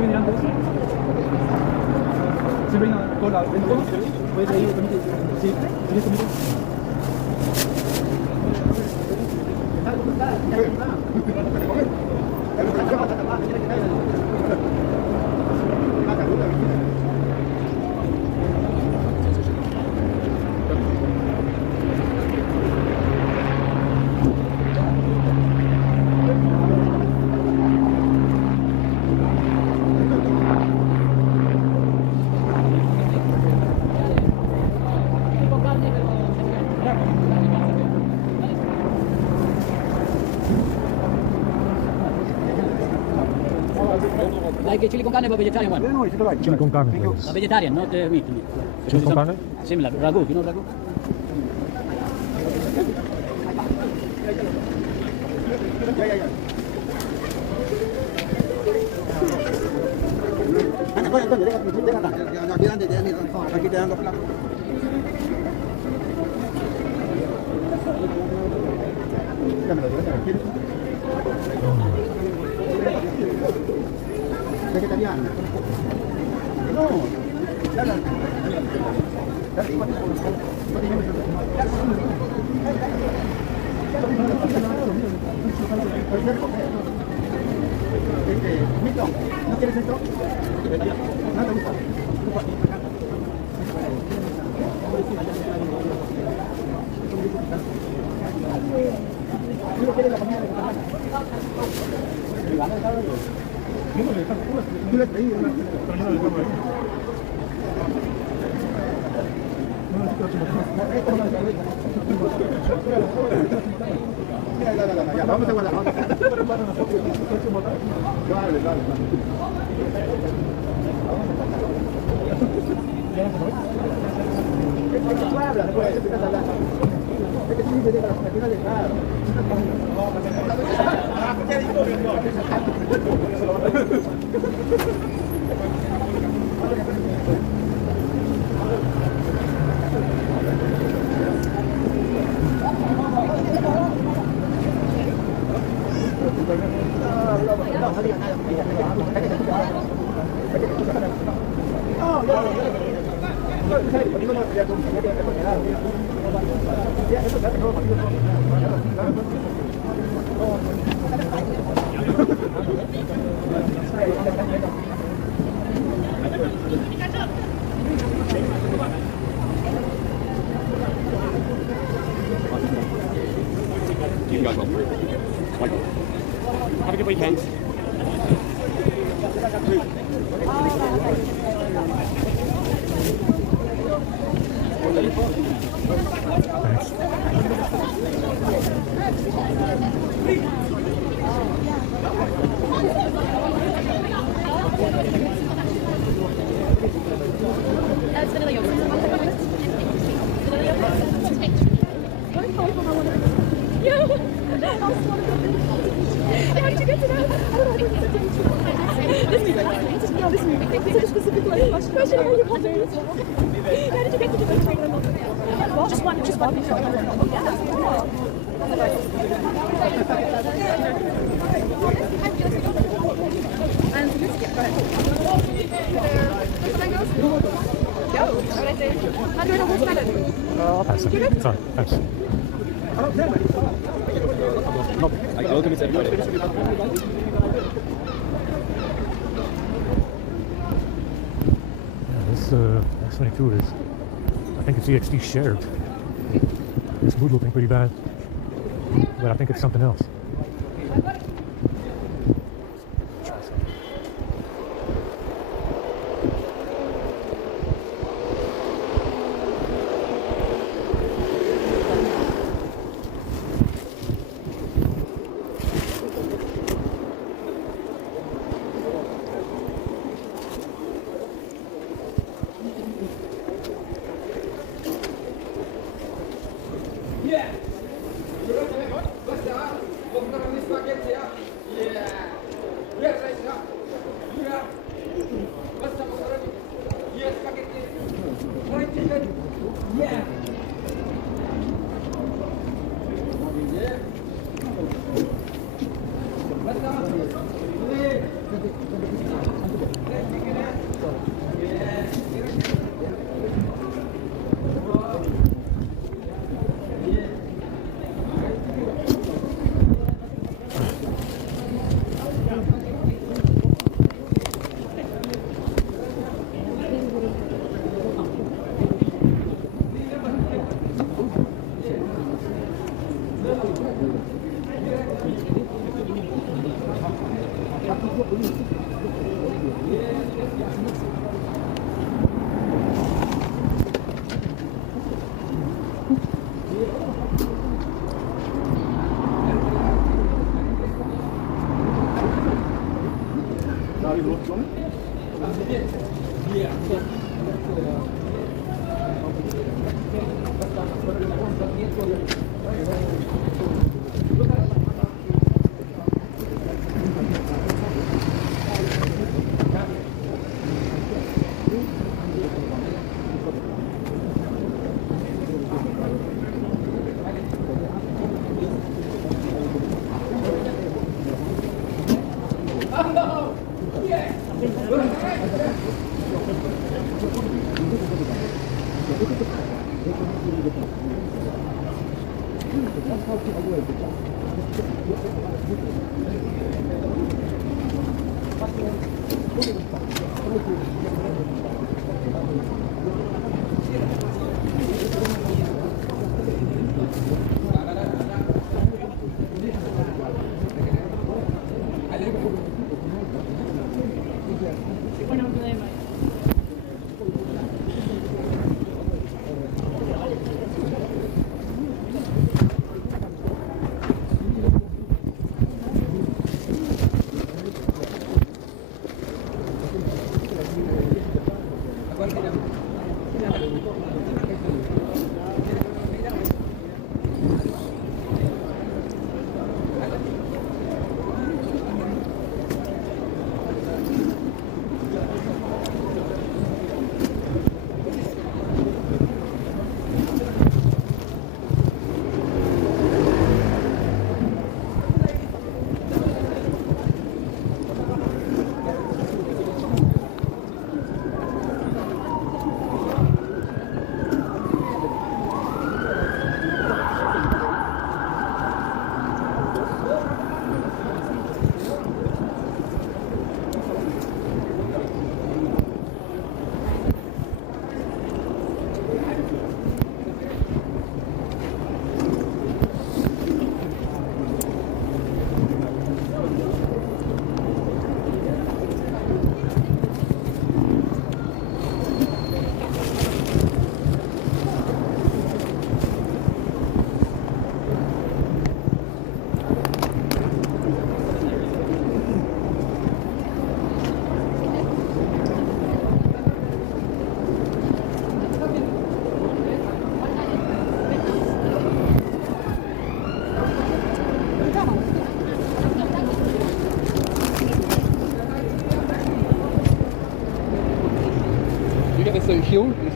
que venir antes. Siempre hay una cola. ¿Puedes ir conmigo? Sí, ¿vienes conmigo? Like chili con carne but vegetarian one. No, it's all right. Chili con carne, please. A vegetarian, not meat. Chili con carne? Similar, ragu, you know ragu? Aquí te dan los platos. Vegetariano. No. ¿No quieres esto? ¿No te gusta? ¿No quieres la comida de tú le pedí una... Ya, vamos a guardar. You guys well. Have a good weekend. It's vanilla yogurt. Vanilla yogurt. Yeah. How did you get to that? I don't know. This movie. No, this movie. It's such a specific question. How did you get to the train? Well, just one. Yeah. And this, yeah, go ahead. Go. What would I say? How do I know what's better? I'll pass it. Sorry, thanks. Welcome to everybody. Yeah, this S22 is, I think it's EXT shared. This mood looking pretty bad, but I think it's something else.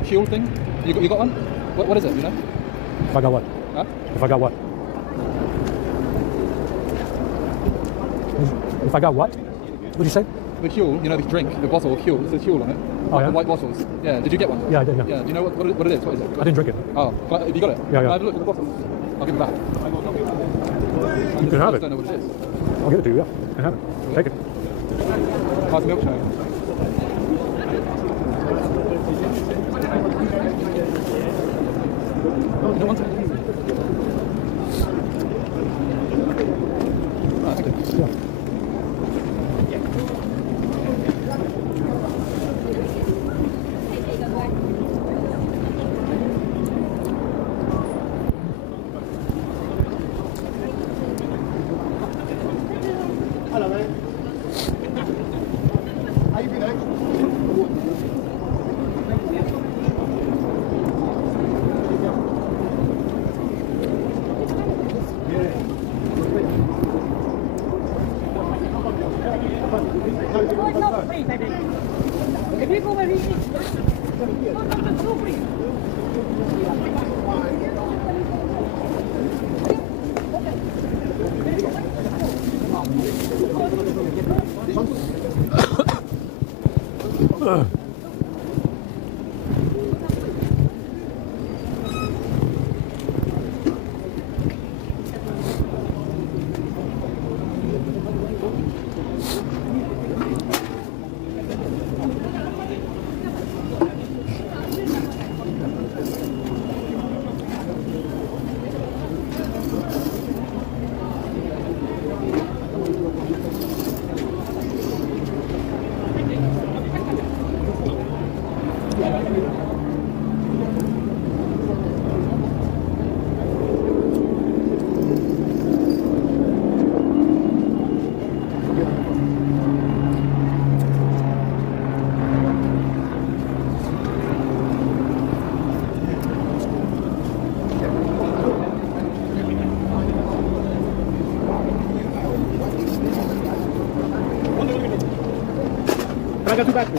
Fuel thing? You got one? What is it, you know? If I got what? Huh? If I got what? If I got what? What did you say? The Huel, you know, the drink, the bottle of Huel, it says Huel on it. Oh, yeah? The white bottles. Yeah, did you get one? Yeah, I did, yeah. Yeah, do you know what it is? What is it? I didn't drink it. Oh, have you got it? Yeah, Can yeah. I have a look at the bottle? I'll give it back. You can have I it. don't know what it is. I'll give it to you, yeah. You can have it. Take it. How's the milkshake? You don't want it? Oh, thank you. Yeah. Hello, mate. How you feeling? If you go where he is, go free. I got two back. Have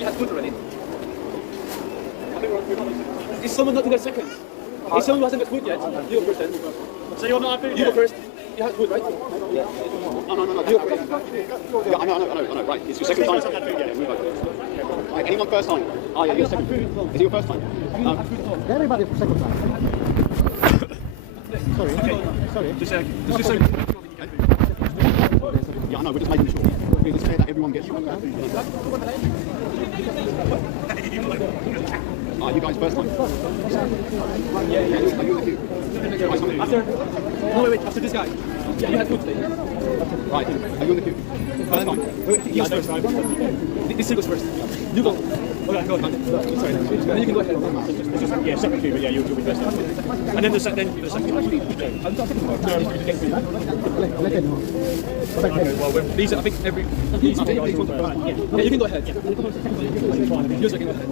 you had food already? Is someone not to get second? Is someone who hasn't got food yet? You go first then. So you're not food? You go first. You had food, right? Yeah. No. You go first. Yeah, I know, right. It's your second time. Yeah, move over. Right, anyone first time? Oh, yeah, your second. Is it your first time? Everybody for second time. Sorry. Just a second. Yeah, I know, we're just making sure. It's fair that everyone gets you guys first time? Yeah. Are you in the queue? After, after this guy. Yeah, you had food today. Right, are you in the queue? First time? He goes first. This goes first. You go. Okay, go. Sorry. Then you can go ahead. Yeah, second queue, but yeah, you'll be first. And then the second. Okay, well, these are, I think, these one first. Yeah, you can go ahead. Yours, I can go ahead.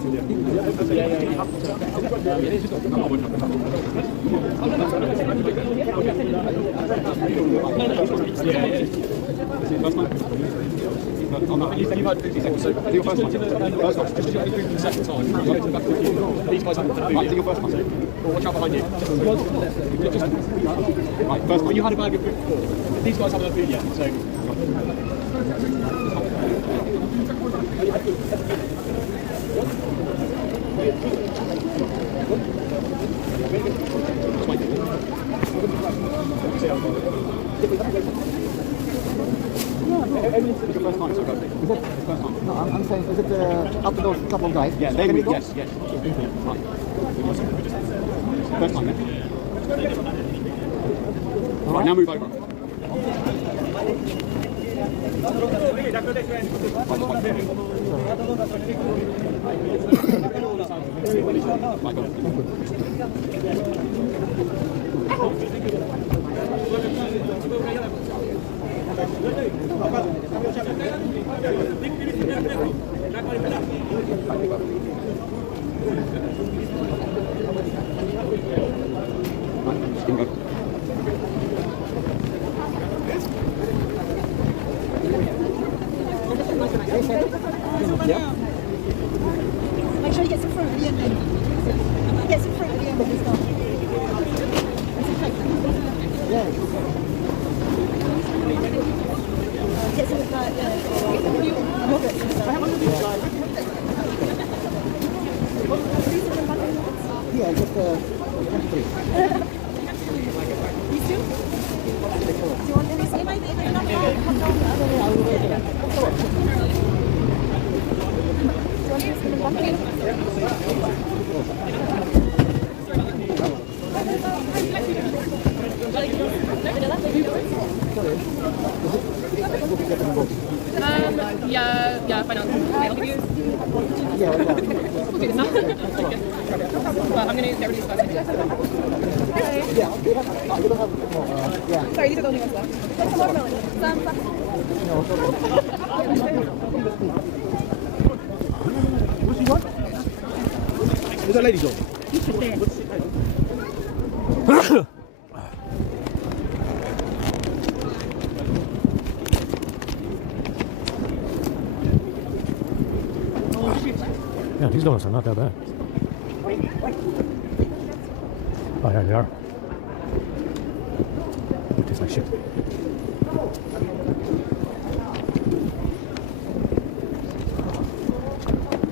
First time? You've had 50 seconds, so Your first time? First time? just the second time. These guys haven't had food Right, yet. is it your first time? Well, watch out behind you. Right, first Well, time? you had a bag of food before. These guys haven't had food yet, so. It's your first time, so go. Is it? First time. No, I'm saying, is it after those couple of guys? Yeah, they Can we will, go? yes. Right. First time, then. Right, now move over. Right, go. Make sure you get some fruit at the end then. Get some fruit at the end of this stuff. Get some of that, Yeah, just 23. You too? Do you want any same idea? Do you want Yeah, fine. I'll give you. We'll do this now. Well, I'm gonna get rid of these guys. Sorry, these are the only ones left. What's the watermelon? What's he want? Where's that lady go? Yeah, these donuts are not that bad. Oh, yeah, they are. It tastes like shit.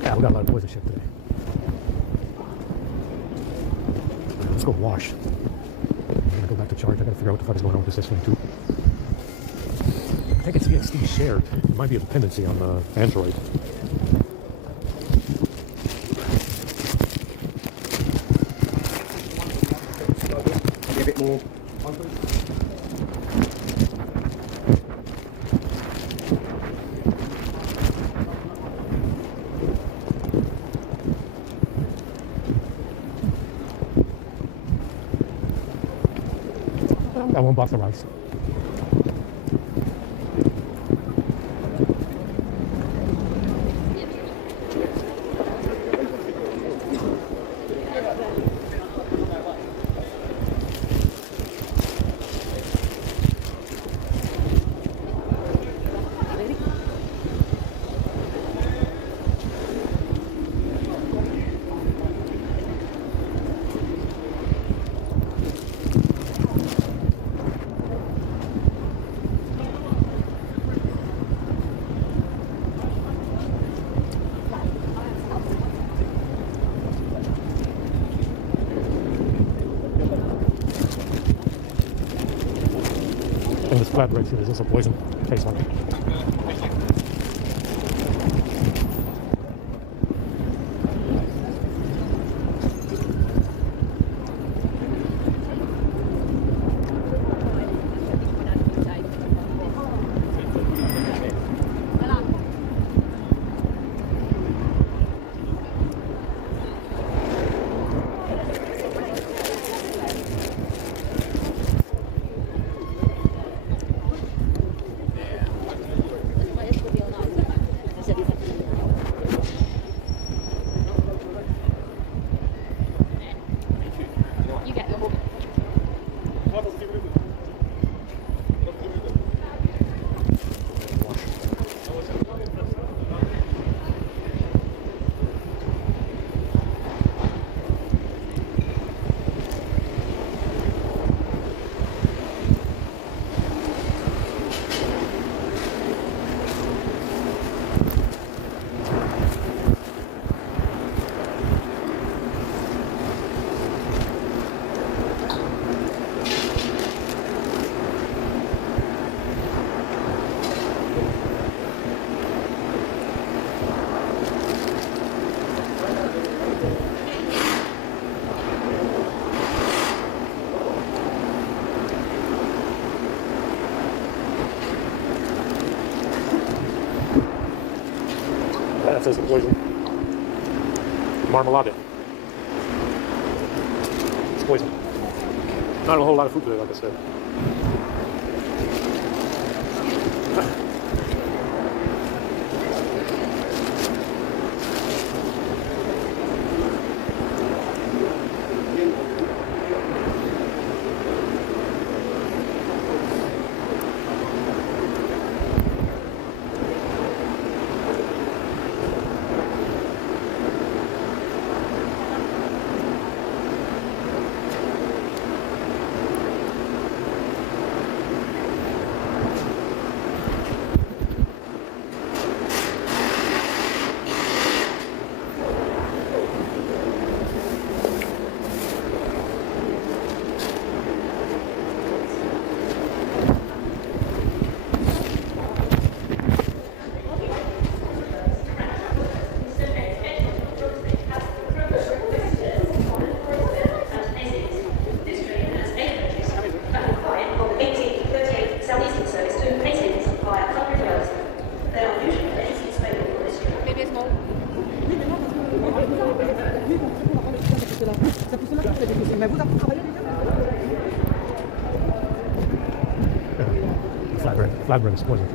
Yeah, we got a lot of poison shit today. Let's go wash. I'm gonna go back to charge. I gotta figure out what the fuck is going on with this thing too. I think it's EXT shared. It might be a dependency on Android. A bit more. I won't box the rice. And this flatbread shit is also poison. Tastes like it. You get your whole. That says poison. Marmalade. It's poison. Not a whole lot of food today, like I said. Maybe a small. C'est pour cela que c'est difficile. Mais vous avez travaillé déjà? Flatbread is poison.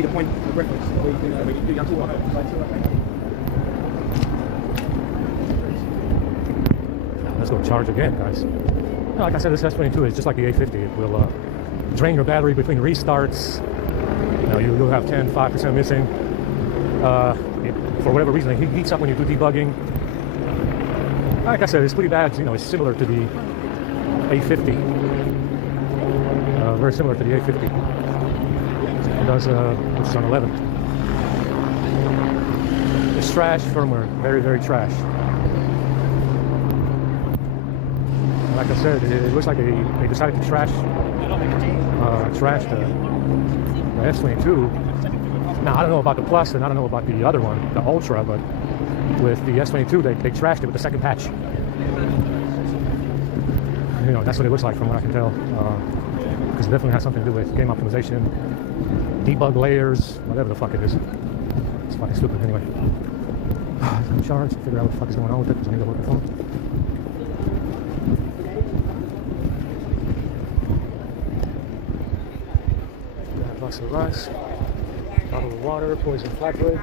see the point of reference. Let's go charge again, guys. Like I said, this S22 is just like the A50. It will drain your battery between restarts. You'll have 5% missing. For whatever reason, it heats up when you do debugging. Like I said, it's pretty bad. It's similar to the A50. Very similar to the A50. It does, which is on 11. It's trash firmware. Very, very trash. Like I said, it looks like they decided to trash the S22. Now, I don't know about the Plus and I don't know about the other one, the Ultra, but with the S22, they trashed it with the second patch. That's what it looks like from what I can tell. Because it definitely has something to do with game optimization, debug layers, whatever the fuck it is. It's fucking stupid anyway. I'm charged, figure out what the fuck is going on with it because I need to work the phone. Box of rice, bottle of water, poison flatbread.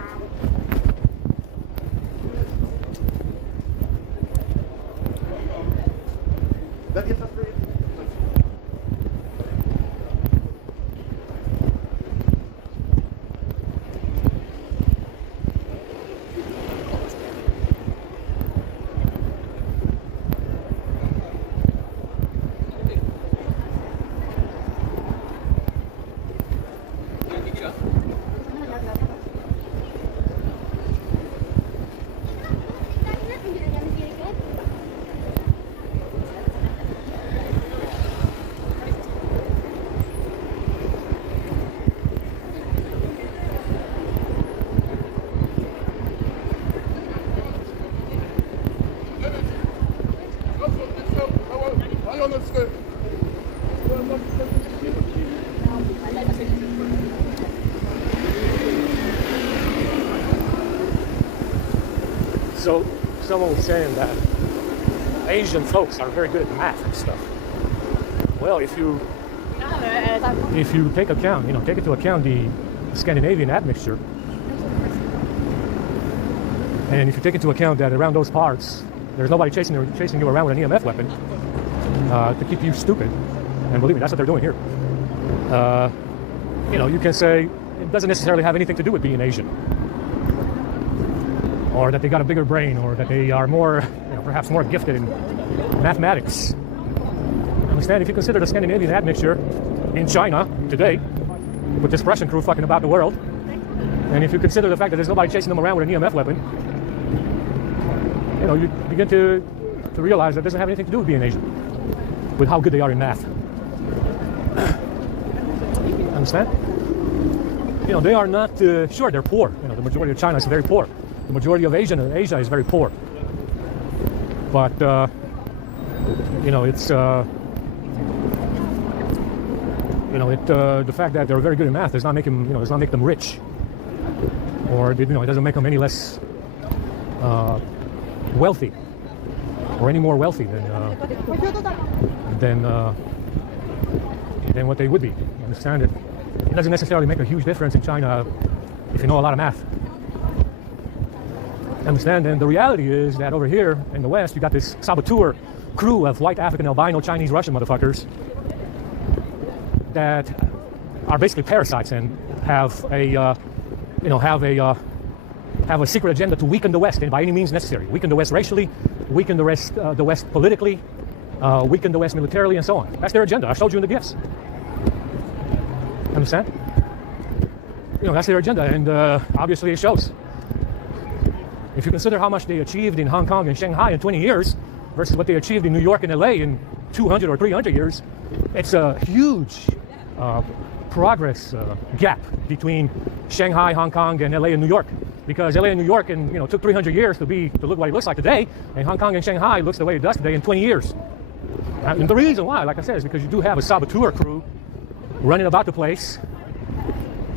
So someone was saying that Asian folks are very good at math and stuff. Well, if you take into account the Scandinavian admixture, and if you take into account that around those parts there's nobody chasing you around with an EMF weapon to keep you stupid, and believe me, that's what they're doing here. You can say it doesn't necessarily have anything to do with being Asian, or that they got a bigger brain, or that they are more, perhaps more gifted in mathematics. Understand, if you consider the Scandinavian admixture in China today, with this Russian crew fucking about the world, and if you consider the fact that there's nobody chasing them around with an EMF weapon, you begin to realize that it doesn't have anything to do with being Asian, with how good they are in math. Understand? They are not, sure, they're poor. The majority of China is very poor. The majority of Asia is very poor. But, it's, the fact that they're very good in math does not make them, does not make them rich. Or, it doesn't make them any less wealthy, or any more wealthy than what they would be. You understand it? It doesn't necessarily make a huge difference in China if you know a lot of math. Understand? And the reality is that over here in the West, you got this saboteur crew of white, African, albino, Chinese, Russian motherfuckers that are basically parasites and have a secret agenda to weaken the West, and by any means necessary. Weaken the West racially, weaken the West politically, weaken the West militarily, and so on. That's their agenda. I showed you in the gifts. Understand? That's their agenda, and obviously it shows. If you consider how much they achieved in Hong Kong and Shanghai in 20 years versus what they achieved in New York and LA in 200 or 300 years, it's a huge progress gap between Shanghai, Hong Kong, and LA and New York. Because LA and New York took 300 years to look what it looks like today, and Hong Kong and Shanghai looks the way it does today in 20 years. And the reason why, like I said, is because you do have a saboteur crew running about the place,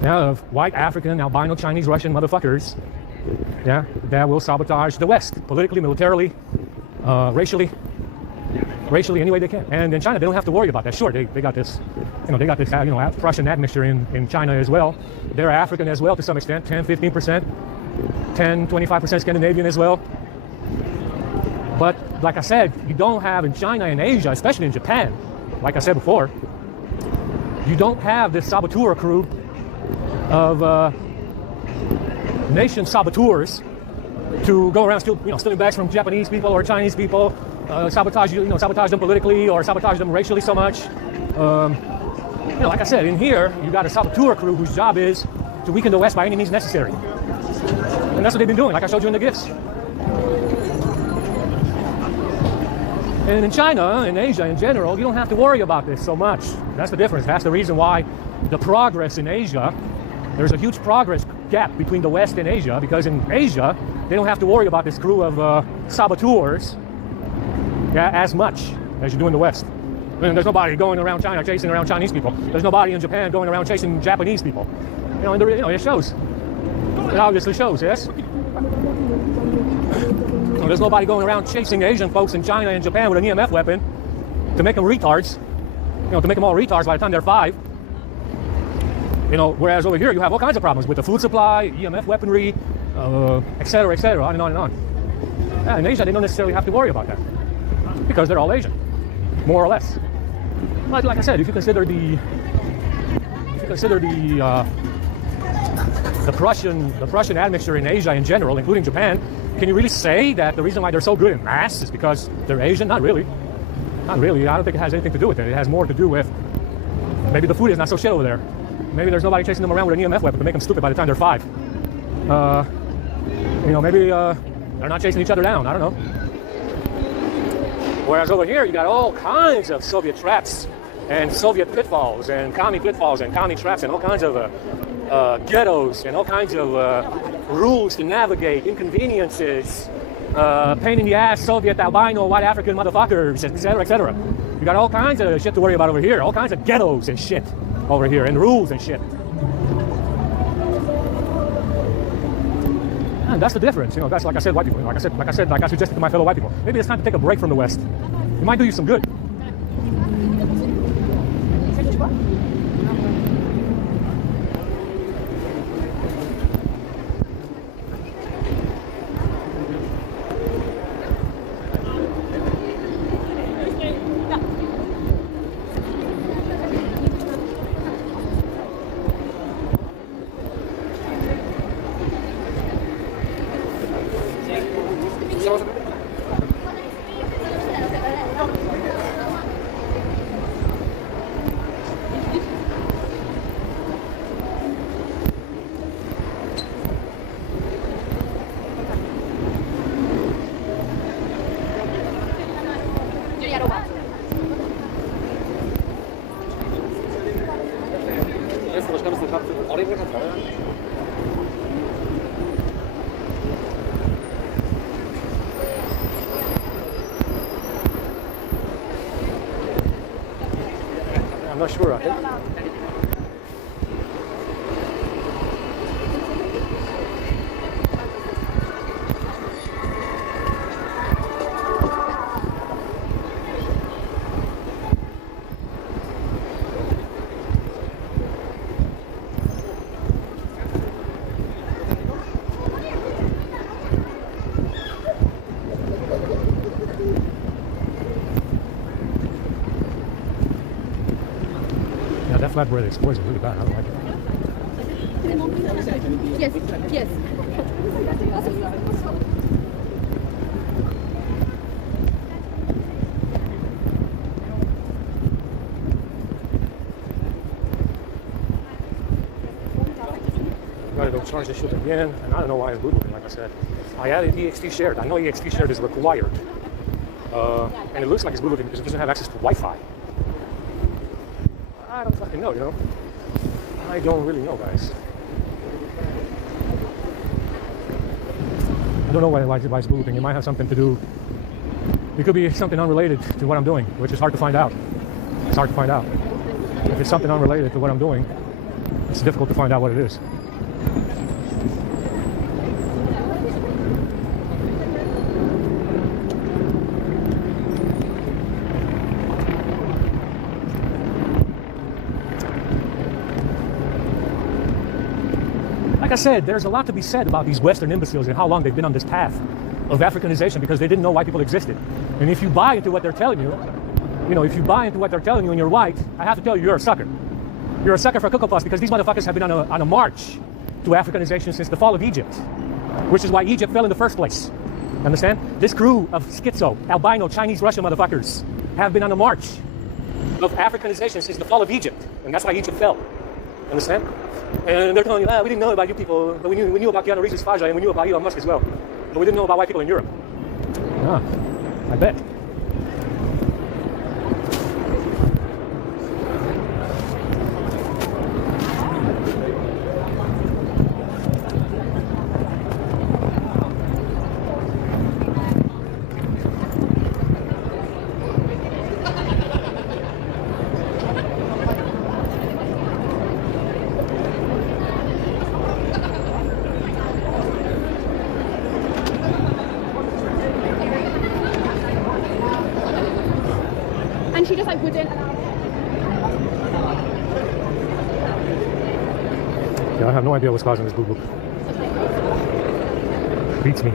of white, African, albino, Chinese, Russian motherfuckers, that will sabotage the West, politically, militarily, racially, any way they can. And in China, they don't have to worry about that. Sure, they got this they got this, Prussian admixture in China as well. They're African as well to some extent, 10, 15%, 10, 25% Scandinavian as well. But like I said, you don't have in China and Asia, especially in Japan, like I said before, you don't have this saboteur crew of nation saboteurs to go around stealing bags from Japanese people or Chinese people, sabotage them politically or sabotage them racially so much. Like I said, in here you got a saboteur crew whose job is to weaken the West by any means necessary, and that's what they've been doing, like I showed you in the gifts. And in China and Asia in general, you don't have to worry about this so much. That's the difference. That's the reason why the progress in Asia, there's a huge progress gap between the West and Asia, because in Asia, they don't have to worry about this crew of saboteurs as much as you do in the West. I mean, there's nobody going around China chasing around Chinese people. There's nobody in Japan going around chasing Japanese people. It shows. It obviously shows, yes? There's nobody going around chasing Asian folks in China and Japan with an EMF weapon to make them retards, to make them all retards by the time they're 5. Whereas over here you have all kinds of problems with the food supply, EMF weaponry, et cetera, on and on and on. Yeah, in Asia, they don't necessarily have to worry about that because they're all Asian, more or less. But like I said, if you consider the Prussian admixture in Asia in general, including Japan, can you really say that the reason why they're so good in mass is because they're Asian? Not really. Not really. I don't think it has anything to do with it. It has more to do with maybe the food is not so shit over there. Maybe there's nobody chasing them around with an EMF weapon to make them stupid by the time they're 5. Maybe they're not chasing each other down. I don't know. Whereas over here, you got all kinds of Soviet traps and Soviet pitfalls and commie pitfalls and commie traps and all kinds of ghettos and all kinds of rules to navigate, inconveniences, pain in the ass Soviet albino white African motherfuckers, etc., etc. You got all kinds of shit to worry about over here, all kinds of ghettos and shit over here, and rules and shit. And that's the difference, that's like I said, white people. Like I suggested to my fellow white people, maybe it's time to take a break from the West. It might do you some good. I'm not sure, I think. That flatbread explosion is really bad. I don't like it. Yes. Gotta go charge this shit again, and I don't know why it's bootlooping, like I said. I added EXT shared. I know EXT shared is required. And it looks like it's bootlooping because it doesn't have access to Wi-Fi. I don't fucking know, I don't really know, guys. I don't know why it's bootlooping. It might have something to do. It could be something unrelated to what I'm doing, which is hard to find out. It's hard to find out. If it's something unrelated to what I'm doing, it's difficult to find out what it is. Like I said, there's a lot to be said about these Western imbeciles and how long they've been on this path of Africanization because they didn't know white people existed. And if you buy into what they're telling you, if you buy into what they're telling you and you're white, I have to tell you, you're a sucker. You're a sucker for Cocoa Puffs because these motherfuckers have been on a march to Africanization since the fall of Egypt, which is why Egypt fell in the first place. Understand? This crew of schizo, albino, Chinese, Russian motherfuckers have been on a march of Africanization since the fall of Egypt, and that's why Egypt fell. Understand? And they're telling you, we didn't know about you people, but we knew about Keanu Reeves' Faja, and we knew about Elon Musk as well, but we didn't know about white people in Europe. Ah, I bet. And she just like wouldn't allow. Yeah, I have no idea what's causing this boo-boo. Beats me.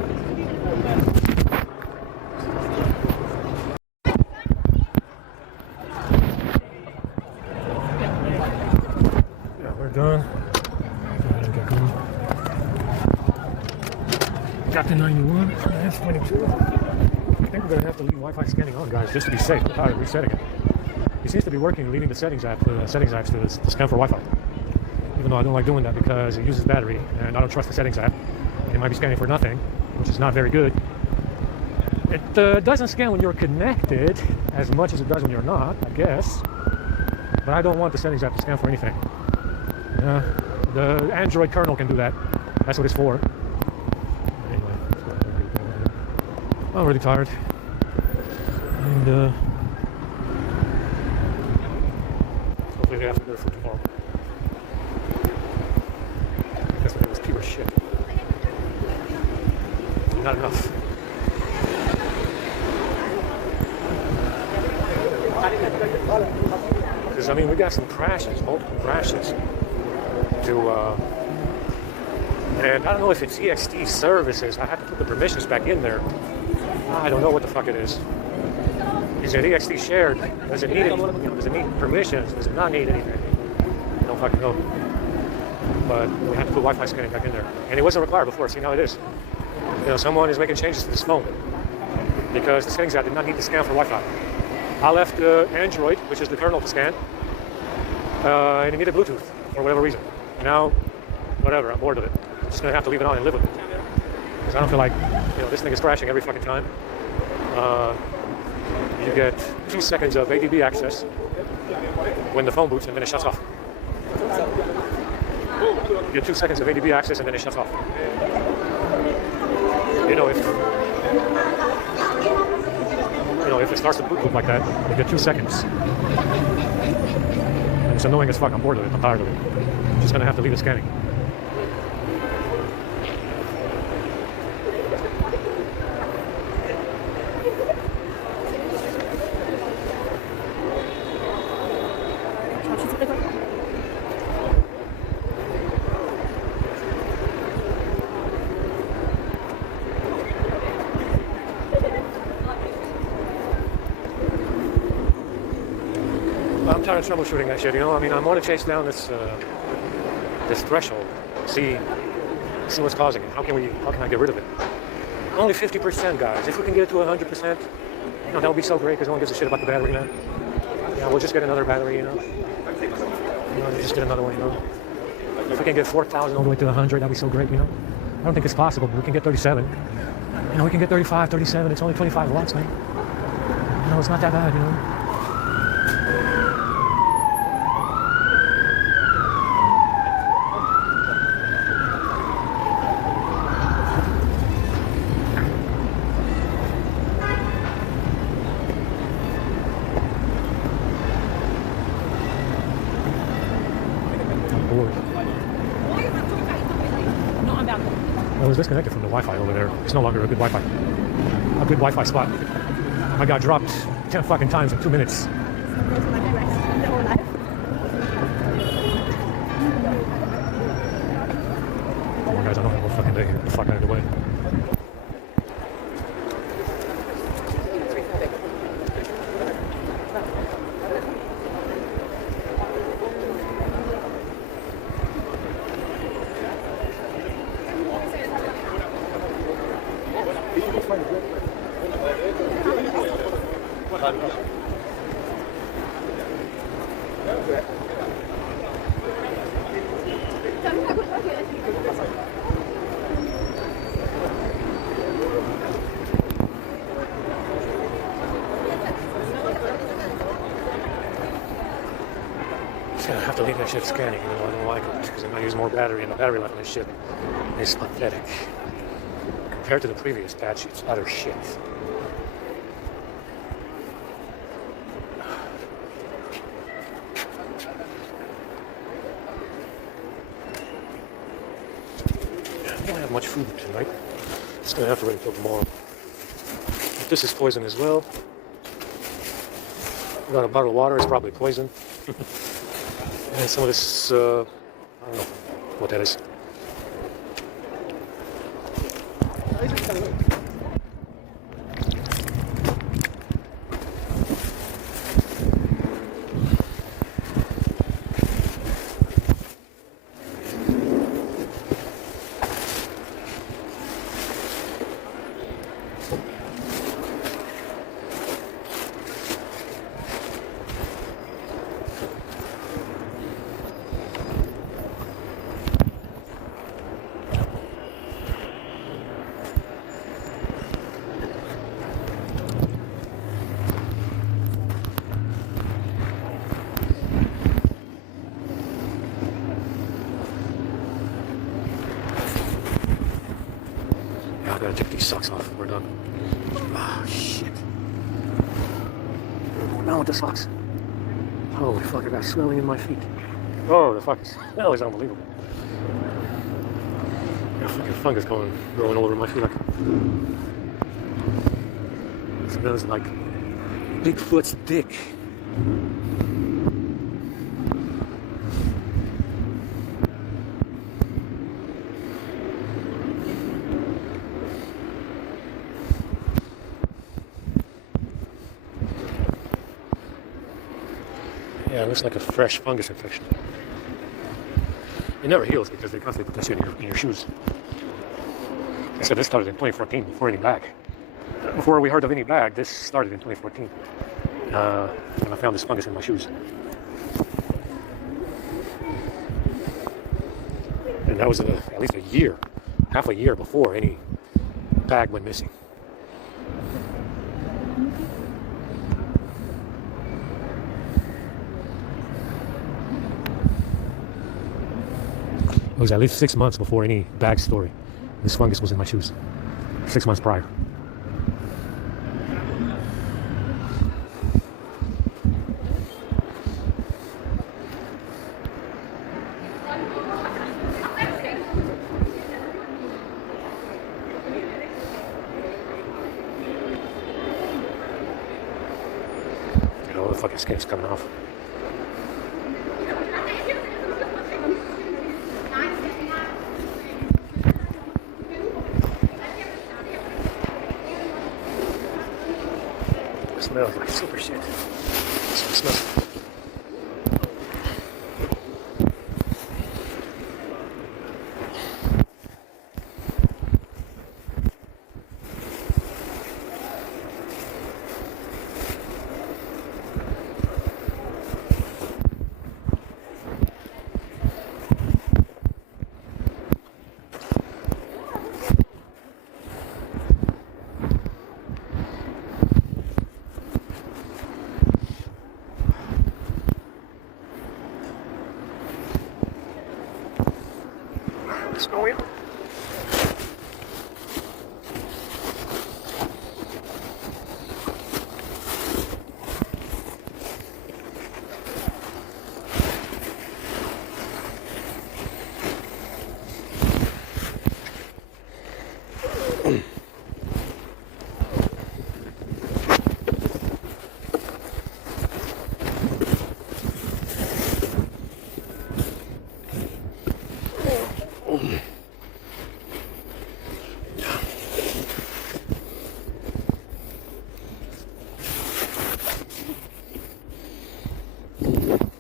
Yeah, we're done. Got to 91. That's 22. I think we're going to have to leave Wi-Fi scanning on, guys, just to be safe without resetting it. He seems to be working, leaving the settings apps to scan for Wi-Fi. Even though I don't like doing that because it uses battery, and I don't trust the settings app. It might be scanning for nothing, which is not very good. It doesn't scan when you're connected as much as it does when you're not, I guess. But I don't want the settings app to scan for anything. The Android kernel can do that. That's what it's for. Anyway, I'm really tired. And hopefully they have some good food tomorrow. Yesterday was pure shit. Not enough. Because, I mean, we got some crashes, multiple crashes. And I don't know if it's EXT services. I have to put the permissions back in there. I don't know what the fuck it is. Is it EXT shared? Does it need it? Does it need permissions? Does it not need anything? I don't fucking know. But we have to put Wi-Fi scanning back in there. And it wasn't required before. See how it is. Someone is making changes to this phone because the settings app did not need to scan for Wi-Fi. I left Android, which is the kernel, to scan, and it needed Bluetooth for whatever reason. Now, whatever, I'm bored of it. I'm just gonna have to leave it on and live with it because I don't feel like this thing is crashing every fucking time. You get 2 seconds of ADB access when the phone boots and then it shuts off. You get 2 seconds of ADB access and then it shuts off. If it starts to boot like that, you get 2 seconds. And it's annoying as fuck. I'm bored of it. I'm tired of it. I'm just gonna have to leave it scanning. I'm tired of troubleshooting that shit, I mean, I want to chase down this threshold, see what's causing it. How can I get rid of it? Only 50%, guys. If we can get it to 100%, that would be so great because no one gives a shit about the battery, man. We'll just get another battery, just get another one, If we can get 4,000 all the way to 100, that'd be so great, I don't think it's possible, but we can get 37. We can get 35, 37. It's only 25 watts, man. It's not that bad, I was disconnected from the Wi-Fi over there. It's no longer a good Wi-Fi spot. I got dropped 10 fucking times in 2 minutes. guys, I don't have a fucking day here. Fuck out of the way. I have to leave that shit scanning, even though I don't like it, because I'm going to use more battery, and the battery life on this shit is pathetic. Compared to the previous patch, it's utter shit. I don't have much food tonight. It's going to have to wait until tomorrow. If this is poison as well. Got a bottle of water, it's probably poison. And some of this, I don't know what that is. I gotta take these socks off. We're done. Ah, shit. Now with the socks. Holy fuck, I got swelling in my feet. Oh, the fucking smell is unbelievable. Got fucking fungus growing all over my feet. It smells like Bigfoot's dick. Yeah, it looks like a fresh fungus infection. It never heals because they constantly put that shit in your shoes. I said this started in 2014 before any bag. Before we heard of any bag, this started in 2014. And I found this fungus in my shoes. And that was at least a year, half a year before any bag went missing. It was at least 6 months before any bag story. This fungus was in my shoes. 6 months prior. And all the fucking skin's coming off. Smells like super shit. That's what it smells like. Let's go in. it.